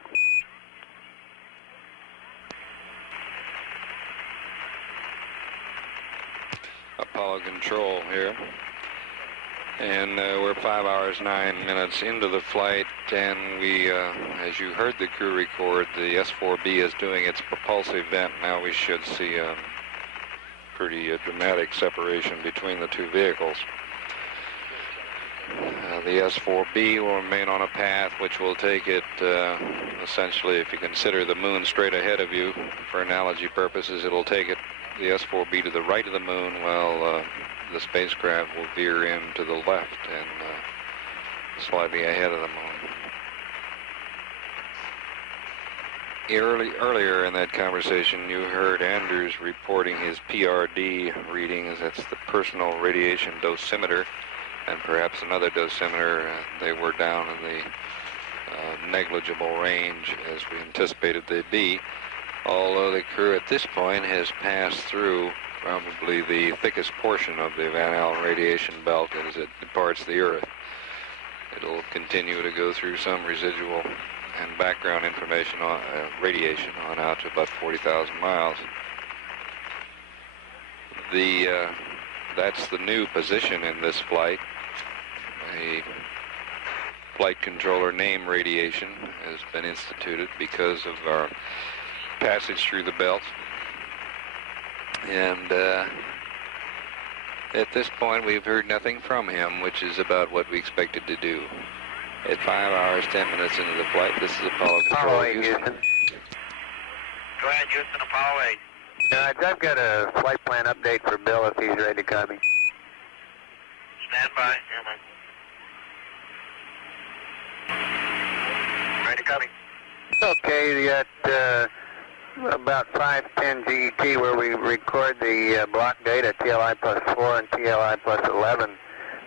Apollo Control here. And we're 5 hours, 9 minutes into the flight, and we, as you heard the crew record, the S-4B is doing its propulsive vent. Now we should see a pretty dramatic separation between the two vehicles. The S-4B will remain on a path which will take it, essentially, if you consider the moon straight ahead of you, for analogy purposes, it'll take it, the S-4B, to the right of the moon, while the spacecraft will veer in to the left and slightly ahead of the moon. Earlier in that conversation, you heard Andrews reporting his PRD readings. That's the personal radiation dosimeter, and perhaps another dosimeter. They were down in the negligible range as we anticipated they'd be, although the crew at this point has passed through probably the thickest portion of the Van Allen radiation belt as it departs the Earth. It'll continue to go through some residual and background information on radiation on out to about 40,000 miles. That's the new position in this flight. A flight controller name radiation has been instituted because of our passage through the belt. And at this point, we've heard nothing from him, which is about what we expected to do. At 5 hours, 10 minutes into the flight, this is Apollo Control. Houston. Go ahead, Houston, Apollo 8. I've got a flight plan update for Bill if he's ready to copy. Stand by. Ready to copy. Okay, at about 5:10 GET, where we record the block data, TLI plus 4 and TLI plus 11.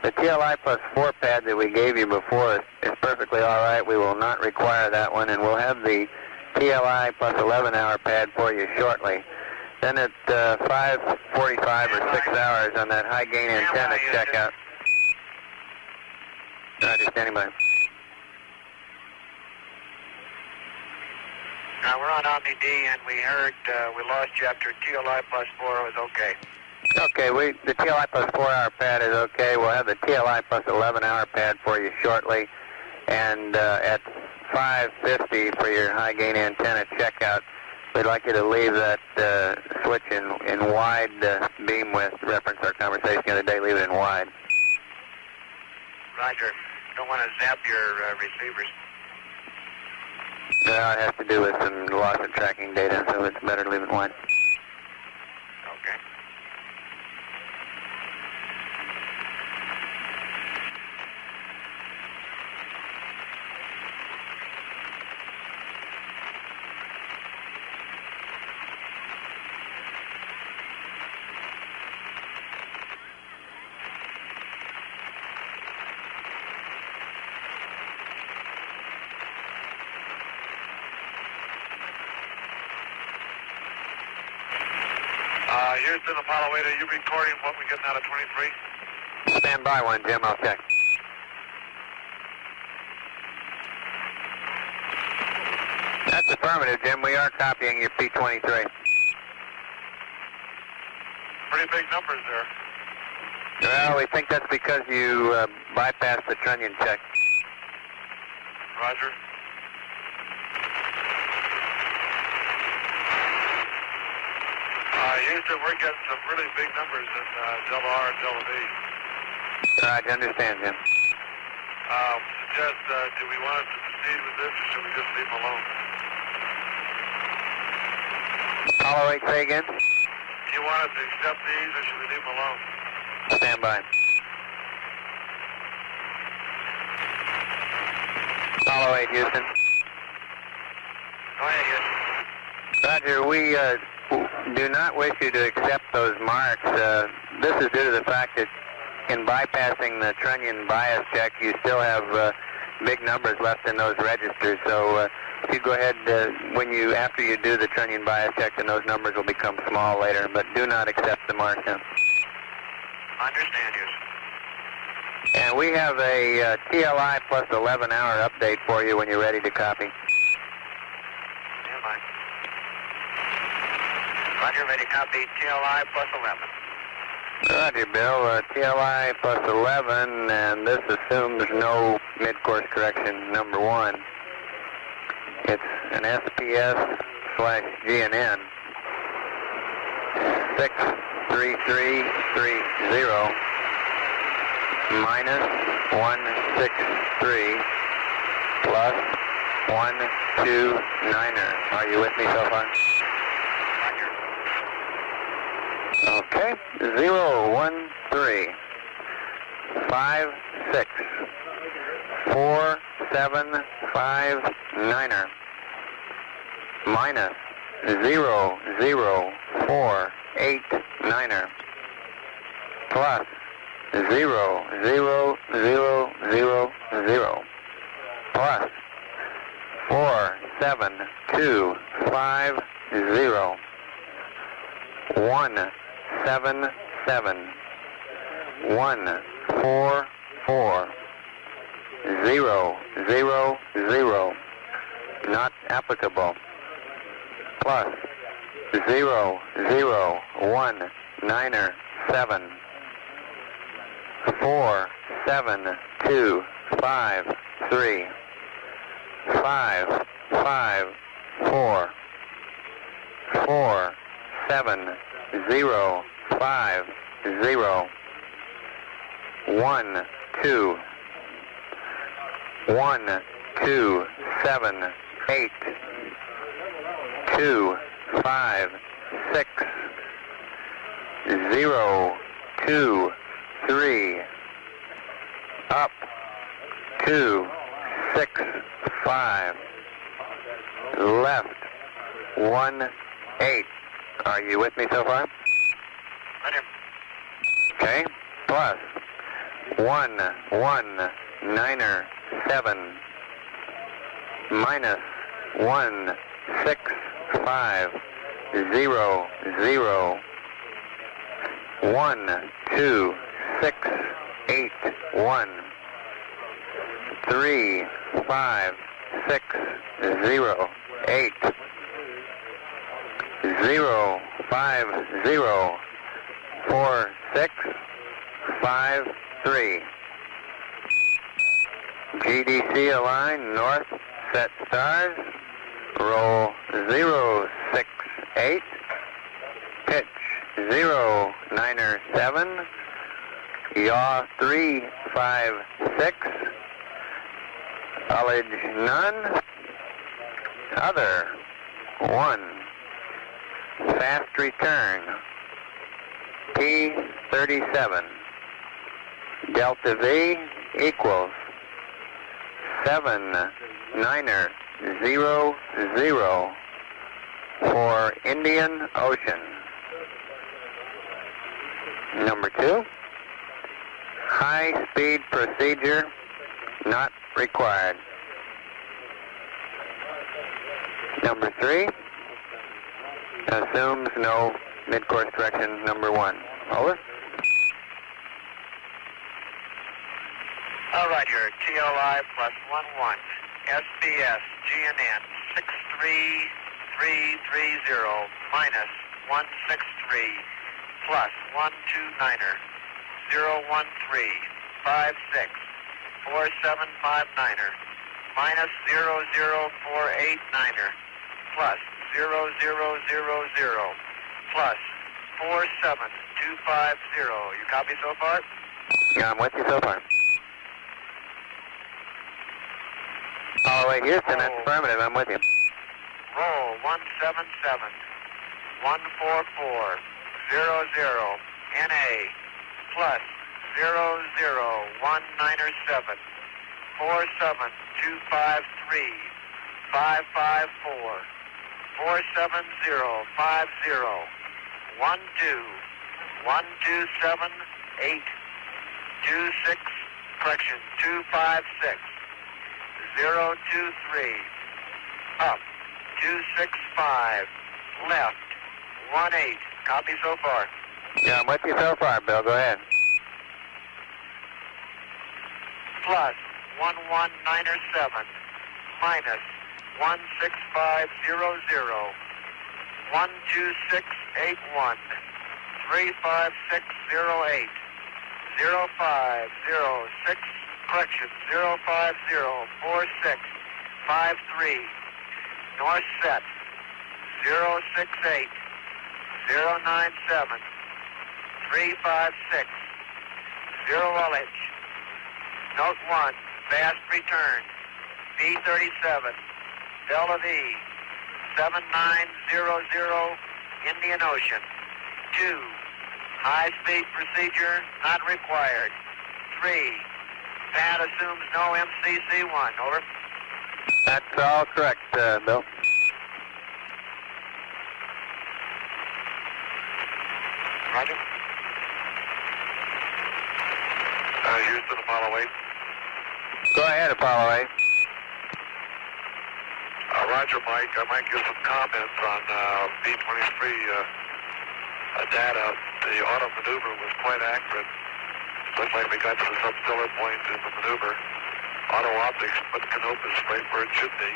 The TLI plus 4 pad that we gave you before is perfectly all right. We will not require that one, and we'll have the TLI plus 11 hour pad for you shortly. Then at 5:45 or 6 hours on that high gain antenna checkout. Roger, standing by. Now we're on Omni D, and we heard we lost you after TLI plus 4 was okay. Okay, the TLI plus 4 hour pad is okay. We'll have the TLI plus 11 hour pad for you shortly. And at 5:50 for your high gain antenna checkout, we'd like you to leave that switch in wide beam width. Reference our conversation the other day, leave it in wide. Roger. Don't want to zap your receivers. No, it has to do with some loss of tracking data, so it's better to leave it wide. Okay. Houston, Apollo 8, are you recording what we're getting out of 23? Stand by one, Jim. I'll check. That's affirmative, Jim. We are copying your P-23. Pretty big numbers there. Well, we think that's because you bypassed the trunnion check. Roger. Houston, we're getting some really big numbers in Delta R and Delta B. Right, I understand, Jim. Suggest, do we want to proceed with this, or should we just leave them alone? Apollo 8, say again? Do you want us to accept these, or should we leave them alone? Stand by. Apollo 8, Houston. Go ahead, Houston. Roger, we do not wish you to accept those marks. This is due to the fact that in bypassing the trunnion bias check, you still have big numbers left in those registers. So if you go ahead, after you do the trunnion bias check, then those numbers will become small later. But do not accept the marks now. Understand, Houston. And we have a TLI plus 11 hour update for you when you're ready to copy. Stand by. Roger, ready to copy TLI plus 11. Roger, Bill. TLI plus 11, and this assumes no mid-course correction, number 1. It's an SPS/GNN 63330 minus 163 plus 129er. Are you with me so far? Okay, 013 56 4759er minus 00489er plus 00000 plus 47250 177 144 000 not applicable plus 00197 47253 554 47050 1278 256 023 up 265 left 18. Are you with me so far? Okay. Plus 11997 minus 16500 12681 35608 0504653 GDC align north, set stars, roll 068, pitch 097, yaw 356, ullage none, other 1, fast return P37, delta V equals 7900 for Indian Ocean. Number 2, high-speed procedure not required. Number 3, assumes no mid-course correction. Number 1. Over. All right, your TLI plus 11, SBS, GNN 63330 minus 163 plus 129er 01356 4759er minus 00489er plus 0000 plus 47250. You copy so far? Yeah, I'm with you so far. All the way, Houston, that's affirmative. I'm with you. Roll 177 14400 NA plus 00197 47253 554 47050 12127 826 correction 256 023 up 265 left 18. Copy so far. Yeah, I'm with you so far, Bill. Go ahead. Plus 1197 minus 16500 12681 35608 0506 correction 0504653 north set 068 097 356 0 ullage note 1 fast return B37 Delta V 7900 Indian Ocean 2 high speed procedure not required 3 pad assumes no MCC1 over. That's all correct, Bill. Roger. Houston, Apollo 8. Go ahead, Apollo 8. Roger, Mike. I might give some comments on B-23 data. The auto maneuver was quite accurate. Looked like we got to the sub-stellar point in the maneuver. Auto optics put Canopus right where it should be.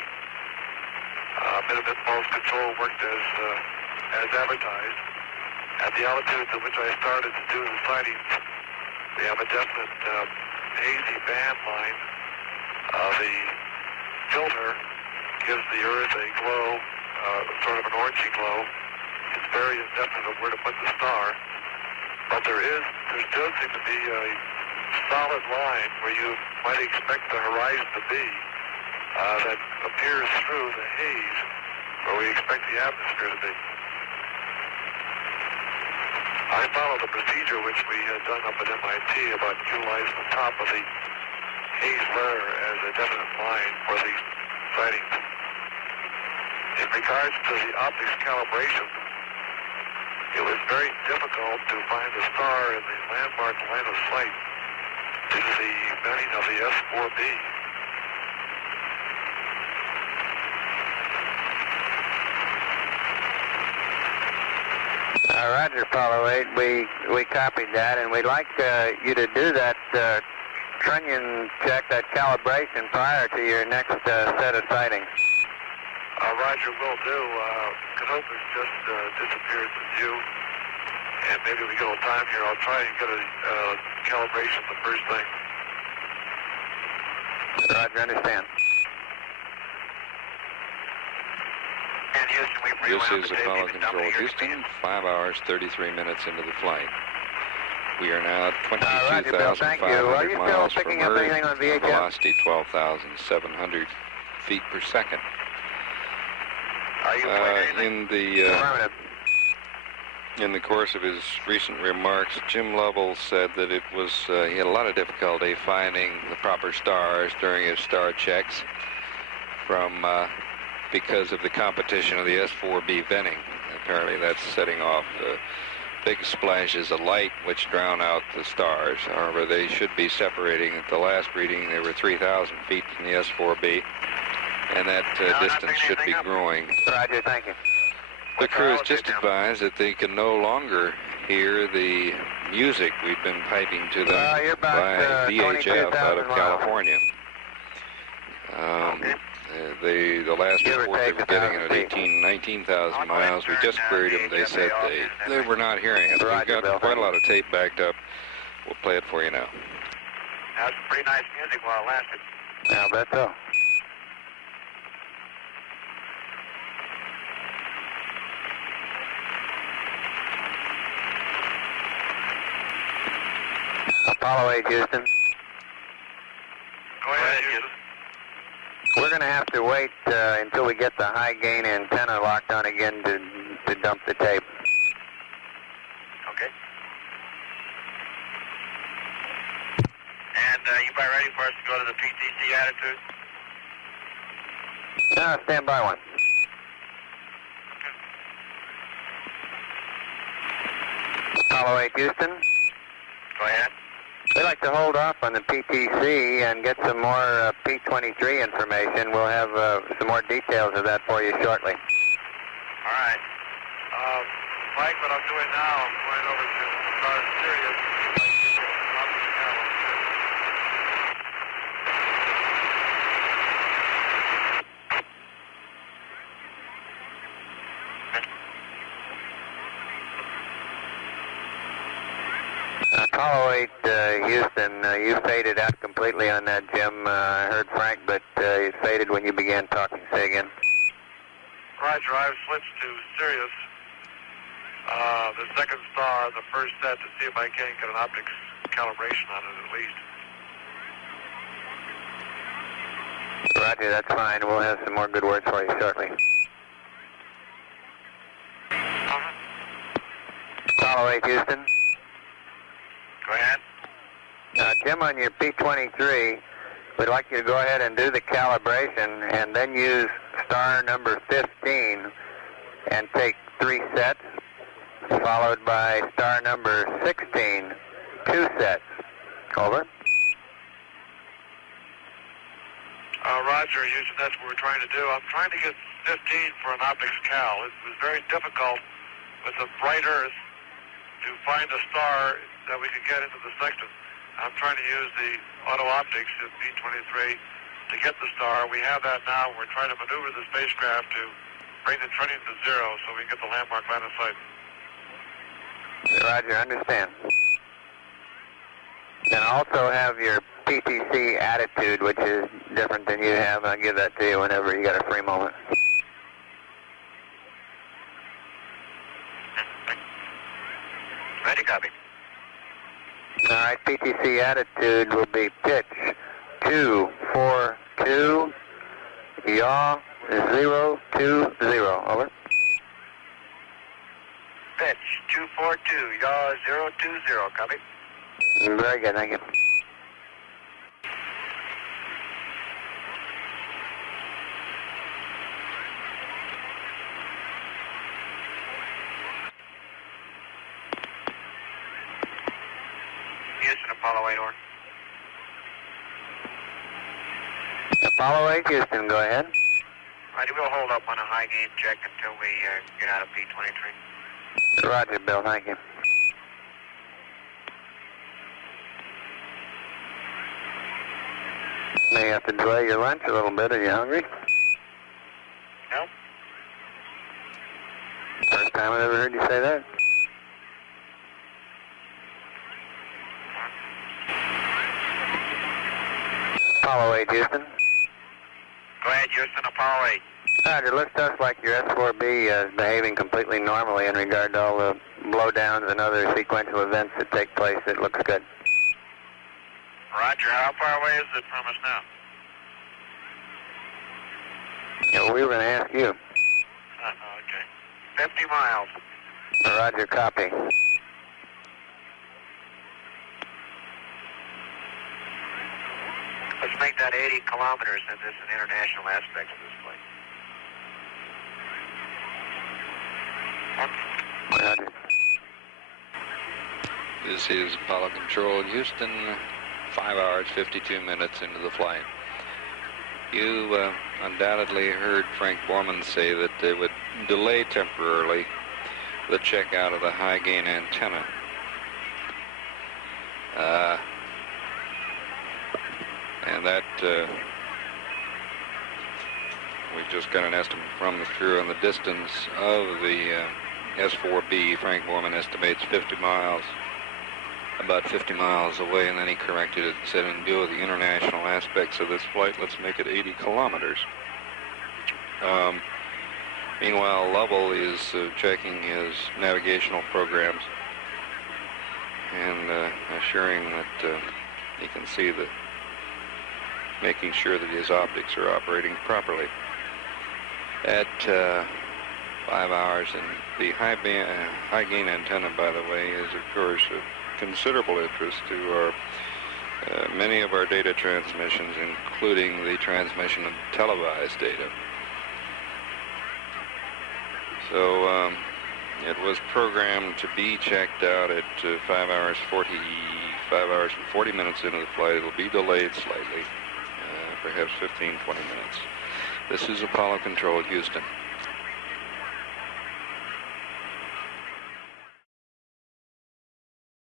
Minute impulse control worked as advertised. At the altitudes at which I started to do the sightings, we have a definite hazy band line. The filter gives the Earth a glow, sort of an orangey glow. It's very indefinite of where to put the star. But there does seem to be a solid line where you might expect the horizon to be that appears through the haze where we expect the atmosphere to be. I follow the procedure which we had done up at MIT about utilizing the top of the haze layer as a definite line for these sightings. In regards to the optics calibration, it was very difficult to find the star in the landmark line of sight due to the bending of the S-IVB. Roger, Apollo 8. We copied that, and we'd like you to do that trunnion check, that calibration, prior to your next set of sightings. Roger, will do. Canopus just disappeared from view, and maybe we get a little time here. I'll try and get a calibration the first thing. Roger, understand. And Houston, this is Apollo Control Houston, 5 hours, 33 minutes into the flight. We are now 22,500 miles from Earth, velocity 12,700 feet per second. In the course of his recent remarks, Jim Lovell said that it was he had a lot of difficulty finding the proper stars during his star checks because of the competition of the S-IVB venting. Apparently that's setting off big splashes of light which drown out the stars. However, they should be separating. At the last reading, they were 3,000 feet from the S-IVB, and that distance should be growing. Roger, thank you. The crew has just advised that they can no longer hear the music we've been piping to them by VHF out of California. The last report they were getting at 19,000 miles. We just queried them. They said they were not hearing it. We've got quite a lot of tape backed up. We'll play it for you now. That was pretty nice music while it lasted. I'll bet so. Apollo 8, Houston. Go ahead, Houston. We're going to have to wait until we get the high gain antenna locked on again to dump the tape. Okay. And you about ready for us to go to the PTC attitude? Stand by one. Apollo 8, Houston. Go ahead. We'd like to hold off on the PTC and get some more P-23 information. We'll have some more details of that for you shortly. All right. Mike, what I'm doing now, I'm going over to Star Sirius. Apollo 8, Houston, you faded out completely on that, Jim. I heard Frank, but it faded when you began talking. Say again. Roger, I've switched to Sirius, the second star, the first set, to see if I can get an optics calibration on it at least. Roger, that's fine. We'll have some more good words for you shortly. Apollo 8, Houston. Go ahead. Jim, on your P-23, we'd like you to go ahead and do the calibration and then use star number 15 and take 3 sets. followed by star number 16, 2 sets. Over. Roger, Houston, that's what we're trying to do. I'm trying to get 15 for an optics cal. It was very difficult with a bright Earth to find a star that we could get into the sextant. I'm trying to use the auto optics at P23 to get the star. We have that now. We're trying to maneuver the spacecraft to bring the trunnion to 0 so we can get the landmark line of sight. Roger, understand. And also have your PTC attitude, which is different than you have. I'll give that to you whenever you got a free moment. Ready, copy. All right, PTC attitude will be pitch 242, yaw 020. Over. Pitch 242, yaw 020. Copy. Very good, thank you. Houston, Apollo 8, over. Apollo 8, Houston, go ahead. Roger, we'll hold up on a high gain check until we get out of P23. Roger, Bill, thank you. May have to delay your lunch a little bit. Are you hungry? No. First time I've ever heard you say that. Apollo 8, Houston. Go ahead, Houston, Apollo 8. Roger, looks to us like your S-4B is behaving completely normally in regard to all the blowdowns and other sequential events that take place. It looks good. Roger, how far away is it from us now? Yeah, we were going to ask you. Okay. 50 miles. Roger, copy. Let's make that 80 kilometers since it's an international aspect of this flight. Roger. This is Apollo Control Houston, 5 hours, 52 minutes into the flight. You undoubtedly heard Frank Borman say that they would delay temporarily the checkout of the high gain antenna. And that, we just got an estimate from the crew on the distance of the S-4B. Frank Borman estimates 50 miles, about 50 miles away, and then he corrected it and said, in view of the international aspects of this flight, let's make it 80 kilometers. Meanwhile, Lovell is checking his navigational programs and assuring that he can see that, making sure that his optics are operating properly. At 5 hours, and the high gain antenna, by the way, is of course of considerable interest to our many of our data transmissions, including the transmission of televised data. So it was programmed to be checked out at 5 hours and 40 minutes into the flight. It'll be delayed slightly, perhaps 15, 20 minutes. This is Apollo Control, Houston.